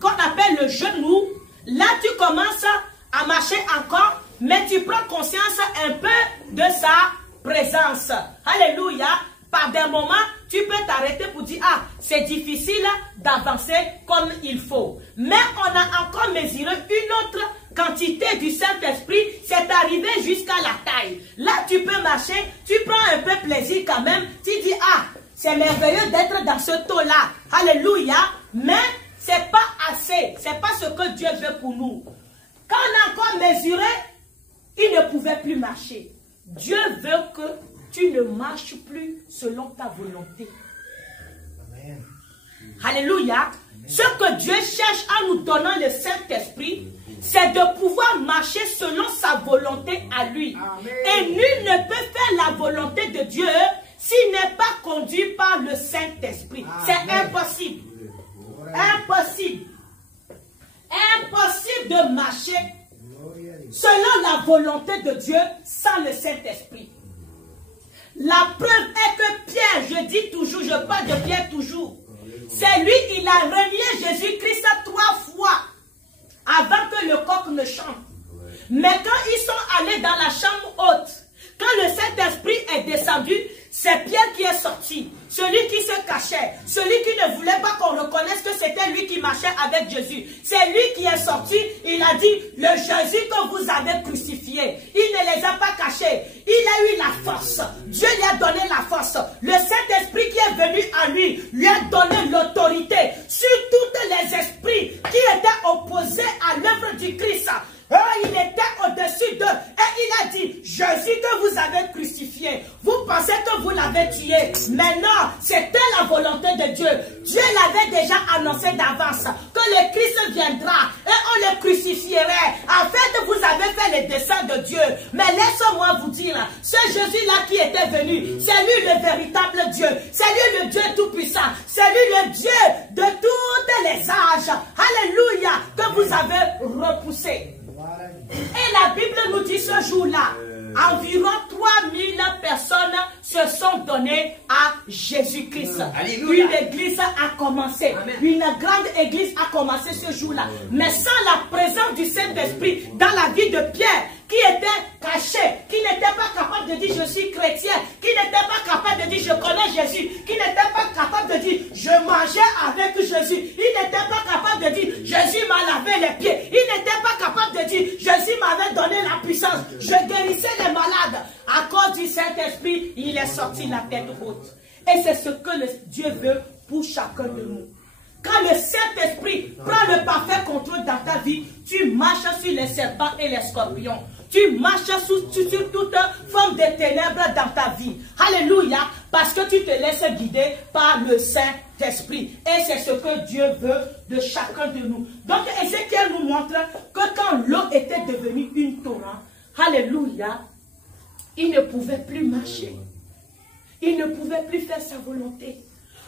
qu'on appelle le genou, là tu commences à marcher encore, mais tu prends conscience un peu de sa présence. Alléluia. Par des moments, tu peux t'arrêter pour dire, ah, c'est difficile d'avancer comme il faut. Mais on a encore mesuré une autre quantité du Saint-Esprit, c'est arrivé jusqu'à la taille. Là, tu peux marcher, tu prends un peu plaisir quand même, tu dis, ah, c'est merveilleux d'être dans ce taux-là. Alléluia. Mais c'est pas assez, c'est pas ce que Dieu veut pour nous. Quand on a encore mesuré, il ne pouvait plus marcher. Dieu veut que tu ne marches plus selon ta volonté. Amen. Alléluia. Ce que Dieu cherche en nous donnant le Saint-Esprit, c'est de pouvoir marcher selon sa volonté à lui. Amen. Et nul ne peut faire la volonté de Dieu s'il n'est pas conduit par le Saint-Esprit. C'est impossible. Impossible. Impossible de marcher selon la volonté de Dieu sans le Saint-Esprit. La preuve est que Pierre, je dis toujours, je parle de Pierre toujours, c'est lui, il a renié Jésus-Christ 3 fois avant que le coq ne chante. Mais quand ils sont allés dans la chambre haute, quand le Saint-Esprit est descendu, c'est Pierre qui est sorti. Celui qui se cachait, celui qui ne voulait pas qu'on reconnaisse que c'était lui qui marchait avec Jésus. C'est lui qui est sorti, il a dit, le Jésus que vous avez crucifié, il ne les a pas cachés. Il a eu la force. Dieu lui a donné la force. Le Saint-Esprit qui est venu à lui, lui a donné l'autorité sur tous les esprits qui étaient opposés à l'œuvre du Christ. Il était au-dessus d'eux et il a dit, Jésus que vous avez crucifié, vous pensez que vous l'avez tu es. Maintenant, c'était la volonté de Dieu. Dieu l'avait déjà annoncé d'avance que le Christ viendra et on le crucifierait. En fait, vous avez fait les desseins de Dieu. Mais laissez-moi vous dire, ce Jésus-là qui était venu, c'est lui le véritable Dieu. C'est lui le Dieu tout-puissant. C'est lui le Dieu de tous les âges. Alléluia, que vous avez repoussé. Et la Bible nous dit ce jour-là, environ 3000 personnes se sont données à Jésus-Christ. Une église a commencé. Amen. Une grande église a commencé ce jour-là. Mais sans la présence du Saint-Esprit dans la vie de Pierre, qui était caché, qui n'était pas capable de dire je suis chrétien, qui n'était pas capable de dire je connais Jésus, qui n'était pas capable de dire je mangeais avec Jésus, il n'était pas capable de dire Jésus m'a lavé les pieds, il n'était pas capable de dire Jésus m'avait donné la puissance, je guérissais les malades. À cause du Saint-Esprit, il est sorti la tête haute. Et c'est ce que Dieu veut pour chacun de nous. Quand le Saint-Esprit prend le parfait contrôle dans ta vie, tu marches sur les serpents et les scorpions. Tu marches sur toute forme de ténèbres dans ta vie. Alléluia. Parce que tu te laisses guider par le Saint-Esprit. Et c'est ce que Dieu veut de chacun de nous. Donc Ézéchiel nous montre que quand l'eau était devenue une torrent, alléluia, il ne pouvait plus marcher. Il ne pouvait plus faire sa volonté.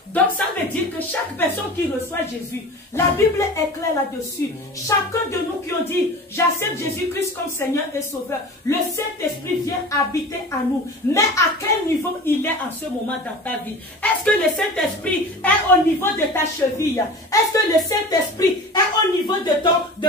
Donc ça veut dire que chaque personne qui reçoit Jésus, la Bible est claire là-dessus. Chacun de nous qui ont dit, j'accepte Jésus-Christ comme Seigneur et Sauveur, le Saint-Esprit vient habiter en nous. Mais à quel niveau il est en ce moment dans ta vie? Est-ce que le Saint-Esprit est au niveau de ta cheville? Est-ce que le Saint-Esprit est au niveau de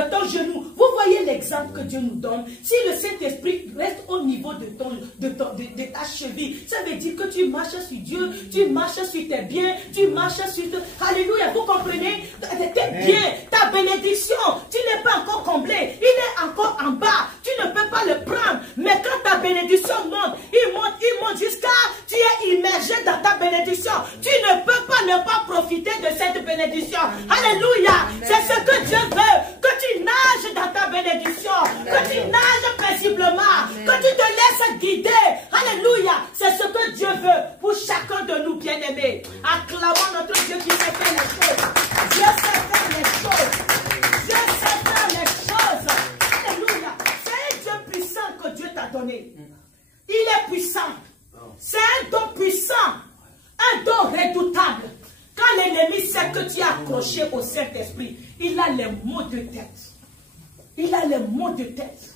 ton genou? Vous voyez l'exemple que Dieu nous donne. Si le Saint-Esprit reste au niveau de ta cheville, ça veut dire que tu marches sur Dieu, tu marches sur tes biens, tu marches sur... Alléluia, vous comprenez? Tes biens, ta bénédiction, tu n'es pas encore comblé. Il est encore en bas. Tu ne peux pas le prendre. Mais quand ta bénédiction monte, il monte jusqu'à... Tu es immergé dans ta bénédiction. Tu ne peux pas ne pas profiter de cette bénédiction. Alléluia. C'est ce que Dieu veut. Que tu nages dans ta bénédiction. Que tu nages paisiblement. Que tu te laisses guider. Alléluia. C'est ce que Dieu veut pour chacun de nous, bien-aimés. Acclamons notre Dieu qui sait faire les choses. Dieu sait faire les choses. Dieu sait faire les choses. Alléluia. C'est un Dieu puissant que Dieu t'a donné. Il est puissant. C'est un don puissant. Un don redoutable. Quand l'ennemi sait que tu es accroché au Saint-Esprit, il a les maux de tête. Il a les maux de tête.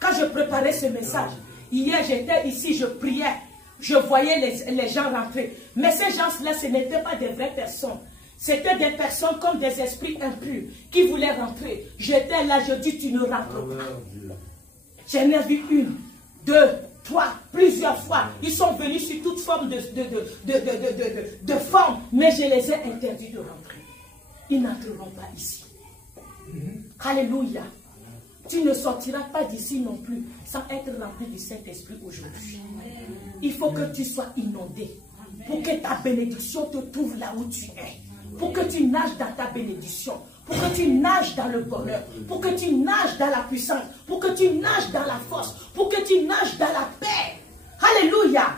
Quand je préparais ce message, hier j'étais ici, je priais. Je voyais les gens rentrer. Mais ces gens-là, ce n'étaient pas des vraies personnes. C'était des personnes comme des esprits impurs qui voulaient rentrer. J'étais là, je dis, tu ne rentres pas. J'en ai vu une, deux, trois, plusieurs fois. Ils sont venus sur toute forme de forme, mais je les ai interdits de rentrer. Ils n'entreront pas ici. Alléluia. Tu ne sortiras pas d'ici non plus sans être rempli du Saint-Esprit aujourd'hui. Il faut que tu sois inondé pour que ta bénédiction te trouve là où tu es. Pour que tu nages dans ta bénédiction. Pour que tu nages dans le bonheur. Pour que tu nages dans la puissance. Pour que tu nages dans la force. Pour que tu nages dans la paix. Alléluia.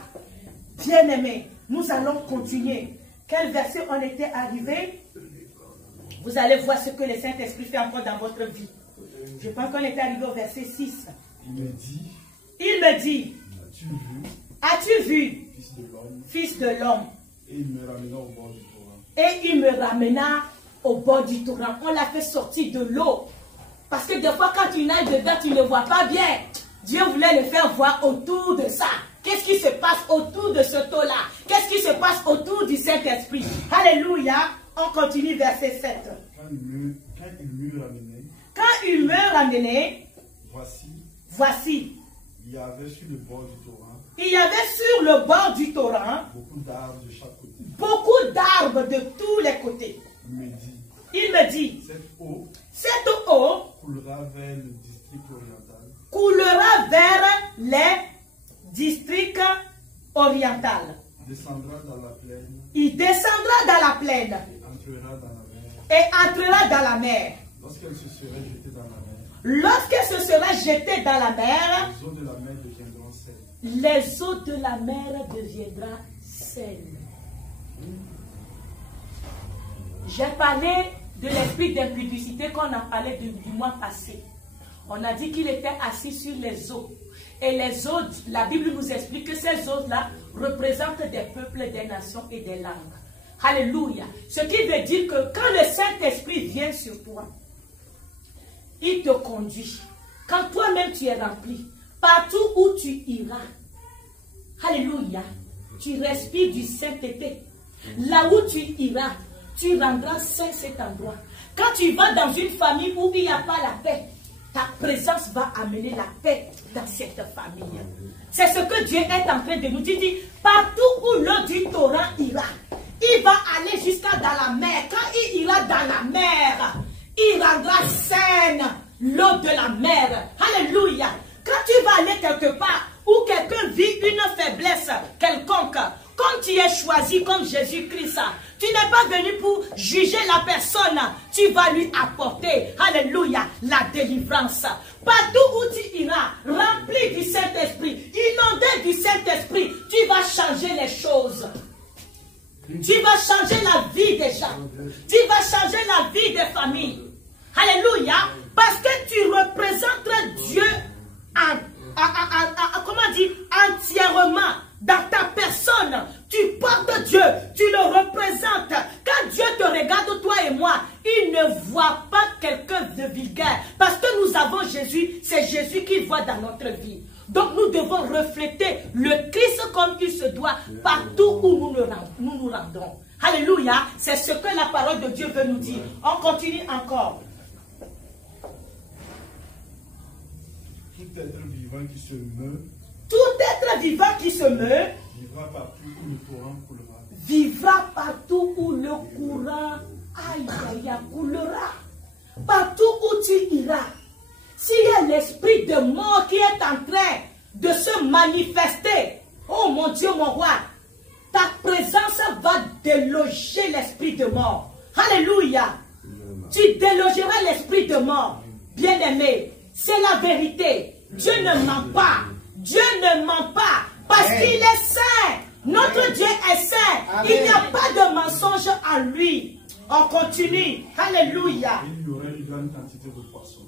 Bien-aimés, nous allons continuer. Quel verset on était arrivé? Vous allez voir ce que le Saint-Esprit fait encore dans votre vie. Je pense qu'on était arrivé au verset 6. Il me dit, as-tu vu, fils de l'homme? Et il me ramena au bord du torrent. Et il me ramena au bord du torrent. On l'a fait sortir de l'eau. Parce que des fois, quand tu nages dedans, tu ne vois pas bien. Dieu voulait le faire voir autour de ça. Qu'est-ce qui se passe autour de ce taux-là? Qu'est-ce qui se passe autour du Saint-Esprit? Alléluia. On continue verset 7. Quand il m'eut ramené, voici, il y avait sur le bord du torrent, beaucoup d'arbres de chaque côté. Beaucoup d'arbres de tous les côtés. Il me dit, cette eau coulera vers le district oriental. Coulera vers les districts orientaux. Descendra dans la plaine. Il descendra dans la plaine. Et entrera dans la mer. Lorsqu'elle se serait jetée dans la mer. Lorsqu'elle se sera jetée dans la mer. Les eaux de la mer deviendront sel. Les eaux de la mer deviendront sel. J'ai parlé de l'esprit d'impudicité qu'on a parlé du mois passé. On a dit qu'il était assis sur les eaux. Et les eaux, la Bible nous explique que ces eaux-là représentent des peuples, des nations et des langues. Alléluia. Ce qui veut dire que quand le Saint-Esprit vient sur toi, il te conduit. Quand toi-même tu es rempli, partout où tu iras, alléluia, tu respires du sainteté. Là où tu iras, tu rendras saint cet endroit. Quand tu vas dans une famille où il n'y a pas la paix, ta présence va amener la paix dans cette famille. C'est ce que Dieu est en train de nous dire. Il dit, partout où l'eau du torrent ira, il va aller jusqu'à dans la mer. Quand il ira dans la mer, il rendra saine l'eau de la mer. Alléluia. Quand tu vas aller quelque part où quelqu'un vit une faiblesse quelconque, comme tu es choisi comme Jésus-Christ, tu n'es pas venu pour juger la personne, tu vas lui apporter, alléluia, la délivrance. Partout où tu iras, rempli du Saint-Esprit, inondé du Saint-Esprit, tu vas changer les choses. Tu vas changer la vie des gens. Tu vas changer la vie des familles. Alléluia. Parce que tu représentes Dieu comment dire, entièrement dans ta personne. Tu portes Dieu, tu le représentes. Quand Dieu te regarde, toi et moi, il ne voit pas quelqu'un de vulgaire. Parce que nous avons Jésus, c'est Jésus qui voit dans notre vie. Donc nous devons refléter le Christ comme il se doit partout où nous nous rendons. Alléluia, c'est ce que la parole de Dieu veut nous dire. On continue encore. Tout être vivant qui se meut. Tout être vivant qui se meut. Vivra partout où le courant coulera. Vivra partout où le courant coulera. Partout où tu iras. S'il y a l'esprit de mort qui est en train de se manifester, oh mon Dieu, mon roi, ta présence va déloger l'esprit de mort. Alléluia. Tu délogeras l'esprit de mort. Bien-aimé, c'est la vérité. Dieu ne ment pas. Dieu ne ment pas. Parce qu'il est saint. Notre Dieu est saint. Il n'y a pas de mensonge en lui. On continue. Alléluia. Il y aurait une grande quantité de poissons.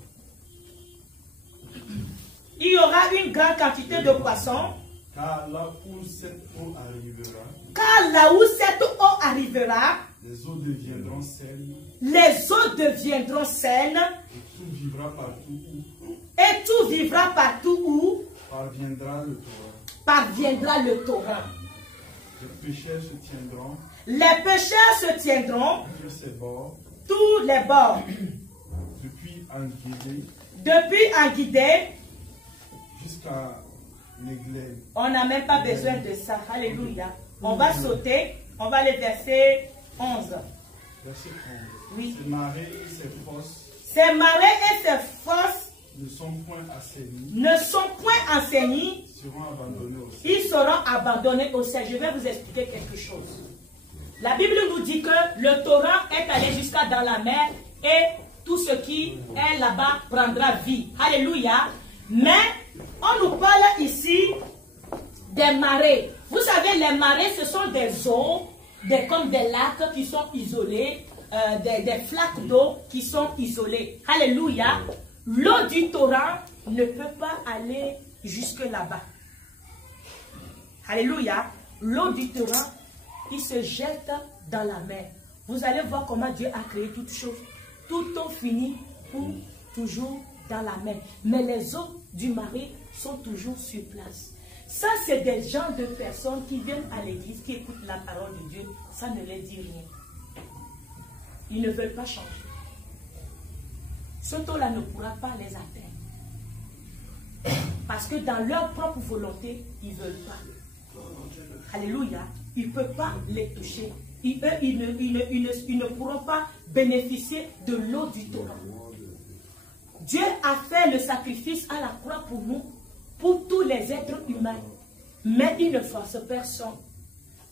Il y aura une grande quantité de poissons. Car là où cette eau arrivera. Car là où cette eau arrivera. Les eaux deviendront saines. Les eaux deviendront saines. Et tout vivra partout où. Et tout vivra partout où. Parviendra le torrent. Parviendra le torrent. Les pécheurs se tiendront. Les pécheurs se tiendront. Sur ses bords. Tous les bords. Depuis Anguidé. Depuis Anguidé. Jusqu'à l'Aigle. On n'a même pas besoin de ça. Alléluia. On va sauter. On va aller verset 11. Verset 11. Oui. Ces marées et ces fosses. Ces marées et ces fosses ne sont point assainies. Ne sont point enseignis. Seront abandonnés au ciel. Ils seront abandonnés au ciel. Je vais vous expliquer quelque chose. La Bible nous dit que le torrent est allé jusqu'à dans la mer et tout ce qui est là-bas prendra vie. Alléluia. Mais on nous parle ici des marées. Vous savez, les marées, ce sont des eaux, comme des lacs qui sont isolés, des flaques d'eau qui sont isolées. Alléluia. L'eau du torrent ne peut pas aller jusque là-bas. Alléluia. L'eau du torrent, il se jette dans la mer. Vous allez voir comment Dieu a créé toutes choses. Tout eau finit pour toujours dans la mer. Mais les eaux du marais sont toujours sur place. Ça, c'est des gens de personnes qui viennent à l'église, qui écoutent la parole de Dieu. Ça ne leur dit rien. Ils ne veulent pas changer. Ce eau-là ne pourra pas les atteindre. Parce que dans leur propre volonté, ils ne veulent pas. Alléluia. Ils ne peuvent pas les toucher. Ils ne pourront pas bénéficier de l'eau du torrent. Dieu a fait le sacrifice à la croix pour nous, pour tous les êtres humains. Mais il ne force personne.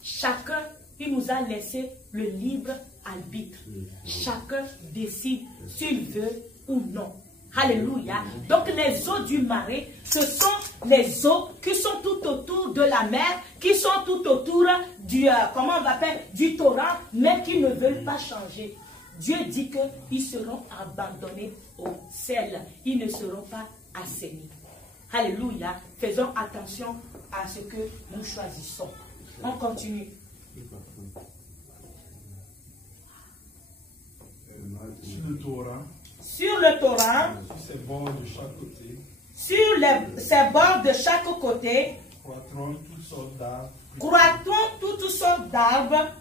Chacun, il nous a laissé le libre arbitre. Chacun décide s'il veut ou non. Alléluia. Donc les eaux du marais, ce sont les eaux qui sont tout autour de la mer, qui sont tout autour du, comment on appelle, du torrent, mais qui ne veulent pas changer. Dieu dit qu'ils seront abandonnés au sel. Ils ne seront pas assainis. Alléluia. Faisons attention à ce que nous choisissons. On continue. Sur le Torah, sur le torrent, sur ses bords de chaque côté, sur ses bords de chaque côté, croîtront toutes sortes d'arbres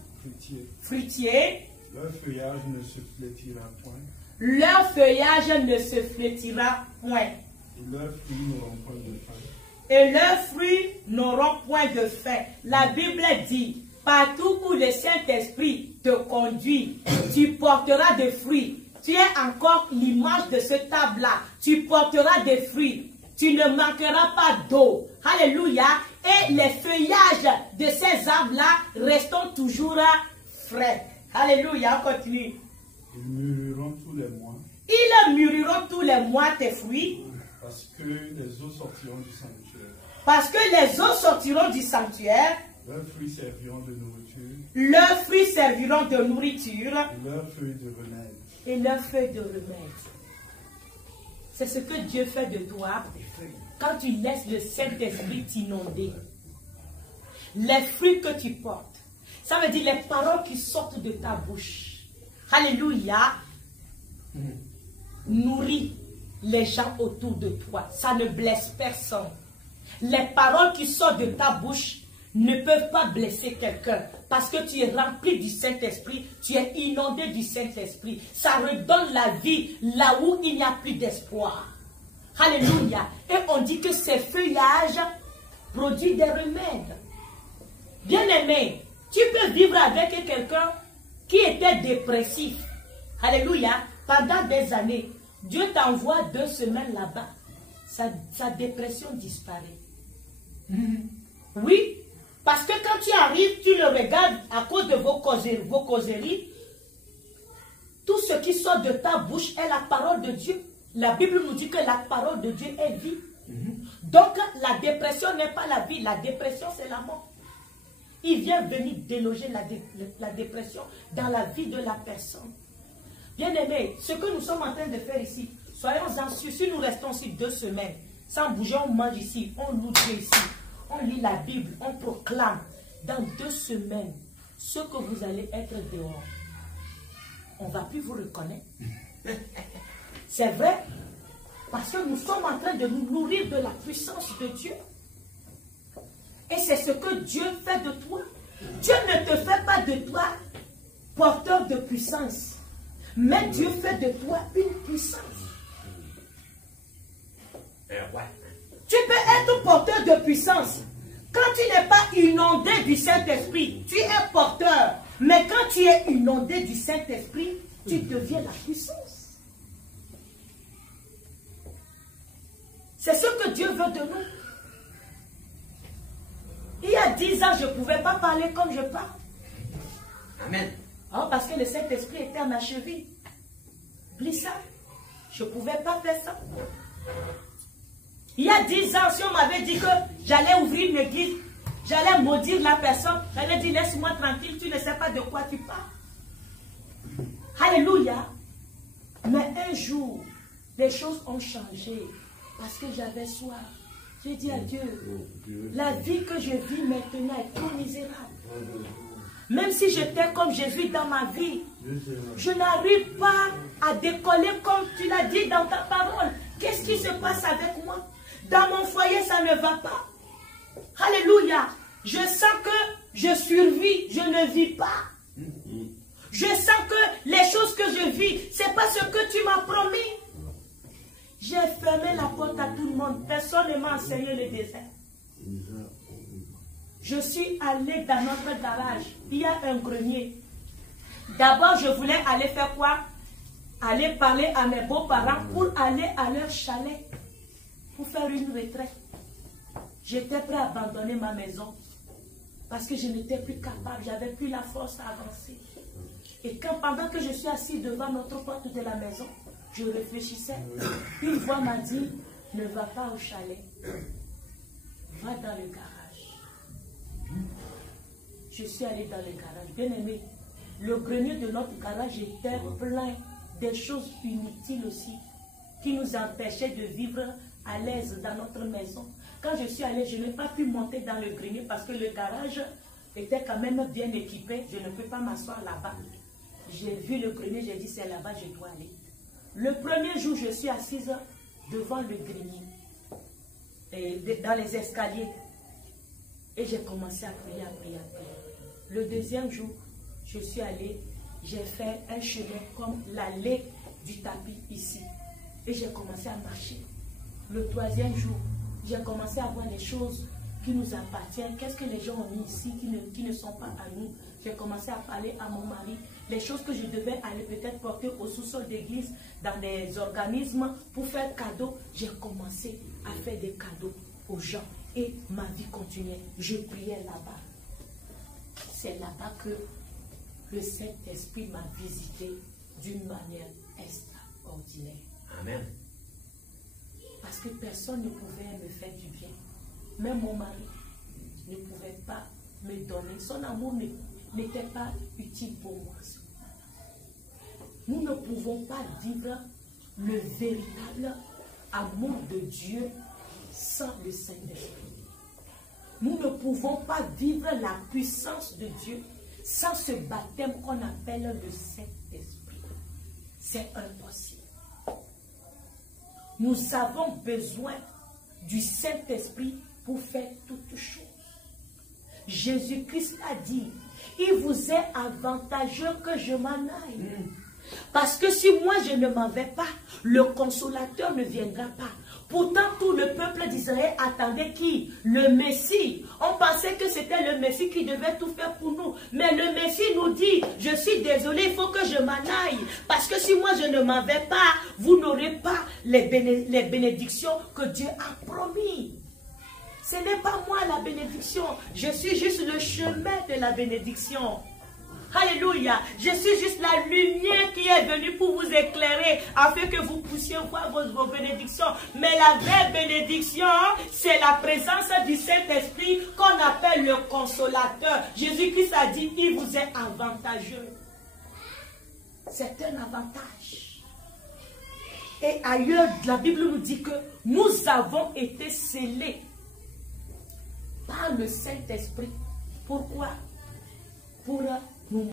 fruitiers. Leur feuillage ne se flétira point. Leur feuillage ne se flétira point. Et leurs fruits n'auront point de fin. Et leurs fruits n'auront point de fin. La Bible dit, partout où le Saint-Esprit te conduit, tu porteras des fruits. Tu es encore l'image de ce table-là. Tu porteras des fruits. Tu ne manqueras pas d'eau. Alléluia. Et les feuillages de ces arbres-là resteront toujours frais. Alléluia. On continue. Ils mûriront tous les mois. Ils mûriront tous les mois tes fruits. Parce que les eaux sortiront du sanctuaire. Parce que les eaux sortiront du sanctuaire. Leurs fruits serviront de nourriture. Leurs fruits serviront de nourriture. Et leurs feuilles de remède. Et leurs feuilles de remède. C'est ce que Dieu fait de toi quand tu laisses le Saint-Esprit t'inonder. Les fruits que tu portes, ça veut dire les paroles qui sortent de ta bouche. Alléluia. Nourris les gens autour de toi. Ça ne blesse personne. Les paroles qui sortent de ta bouche ne peuvent pas blesser quelqu'un. Parce que tu es rempli du Saint-Esprit, tu es inondé du Saint-Esprit. Ça redonne la vie là où il n'y a plus d'espoir. Alléluia. Et on dit que ces feuillages produisent des remèdes. Bien-aimé, tu peux vivre avec quelqu'un qui était dépressif. Alléluia. Pendant des années, Dieu t'envoie 2 semaines là-bas. Sa dépression disparaît. Oui. Parce que quand tu arrives, tu le regardes à cause de vos causeries. Tout ce qui sort de ta bouche est la parole de Dieu. La Bible nous dit que la parole de Dieu est vie. Donc la dépression n'est pas la vie. La dépression c'est la mort. Il vient venir déloger la dépression dans la vie de la personne. Bien aimé, ce que nous sommes en train de faire ici, soyons-en sûrs, si nous restons ici 2 semaines, sans bouger, on mange ici, on loue Dieu ici. On lit la Bible, on proclame. Dans 2 semaines, ce que vous allez être dehors, on ne va plus vous reconnaître. C'est vrai. Parce que nous sommes en train de nous nourrir de la puissance de Dieu. Et c'est ce que Dieu fait de toi. Dieu ne te fait pas de toi porteur de puissance. Mais Dieu fait de toi une puissance. Tu peux être porteur de puissance. Quand tu n'es pas inondé du Saint-Esprit, tu es porteur. Mais quand tu es inondé du Saint-Esprit, tu deviens la puissance. C'est ce que Dieu veut de nous. Il y a 10 ans, je ne pouvais pas parler comme je parle. Amen. Oh, parce que le Saint-Esprit était à ma cheville. Oublie ça. Je ne pouvais pas faire ça. Il y a 10 ans, si on m'avait dit que j'allais ouvrir une église, j'allais maudire la personne, j'allais dire laisse-moi tranquille, tu ne sais pas de quoi tu parles. Alléluia. Mais un jour, les choses ont changé parce que j'avais soif. J'ai dit à Dieu, la vie que je vis maintenant est trop misérable. Même si j'étais comme Jésus dans ma vie, je n'arrive pas à décoller comme tu l'as dit dans ta parole. Qu'est-ce qui se passe avec moi? Dans mon foyer, ça ne va pas. Alléluia. Je sens que je survis, je ne vis pas. Je sens que les choses que je vis, ce n'est pas ce que tu m'as promis. J'ai fermé la porte à tout le monde. Personne ne m'a enseigné le désert. Je suis allée dans notre garage. Il y a un grenier. D'abord, je voulais aller faire quoi? Aller parler à mes beaux-parents pour aller à leur chalet. Pour faire une retraite. J'étais prêt à abandonner ma maison. Parce que je n'étais plus capable. Je n'avais plus la force à avancer. Et quand, pendant que je suis assis devant notre porte de la maison, Je réfléchissais. Une voix m'a dit, ne va pas au chalet, va dans le garage. Je suis allée dans le garage. Bien aimé, le grenier de notre garage était plein des choses inutiles aussi, qui nous empêchaient de vivre à l'aise dans notre maison. Quand je suis allée, je n'ai pas pu monter dans le grenier parce que le garage était quand même bien équipé. Je ne peux pas m'asseoir là-bas. J'ai vu le grenier, j'ai dit c'est là-bas, je dois aller. Le premier jour, je suis assise devant le grenier, et dans les escaliers. Et j'ai commencé à prier, à prier, à prier. Le deuxième jour, je suis allée, j'ai fait un chemin comme l'allée du tapis ici. Et j'ai commencé à marcher. Le troisième jour, j'ai commencé à voir les choses qui nous appartiennent. Qu'est-ce que les gens ont mis ici qui ne sont pas à nous? J'ai commencé à parler à mon mari. Les choses que je devais aller peut-être porter au sous-sol d'église, dans des organismes pour faire cadeau. J'ai commencé à faire des cadeaux aux gens. Et ma vie continuait. Je priais là-bas. C'est là-bas que le Saint-Esprit m'a visité d'une manière extraordinaire. Amen. Parce que personne ne pouvait me faire du bien. Même mon mari ne pouvait pas me donner. Son amour n'était pas utile pour moi. Nous ne pouvons pas vivre le véritable amour de Dieu sans le Saint-Esprit. Nous ne pouvons pas vivre la puissance de Dieu sans ce baptême qu'on appelle le Saint-Esprit. C'est impossible. Nous avons besoin du Saint-Esprit pour faire toutes choses. Jésus-Christ a dit, il vous est avantageux que je m'en aille. Parce que si moi je ne m'en vais pas, le consolateur ne viendra pas. Pourtant, tout le peuple d'Israël attendait qui? Le Messie. On pensait que c'était le Messie qui devait tout faire pour nous. Mais le Messie nous dit, je suis désolé, il faut que je m'en aille. Parce que si moi je ne m'en vais pas, vous n'aurez pas les bénédictions que Dieu a promis. Ce n'est pas moi la bénédiction. Je suis juste le chemin de la bénédiction. Alléluia. Je suis juste la lumière qui est venue pour vous éclairer afin que vous puissiez voir vos bénédictions. Mais la vraie bénédiction, c'est la présence du Saint-Esprit qu'on appelle le consolateur. Jésus-Christ a dit, il vous est avantageux. C'est un avantage. Et ailleurs, la Bible nous dit que nous avons été scellés par le Saint-Esprit. Pourquoi? Pour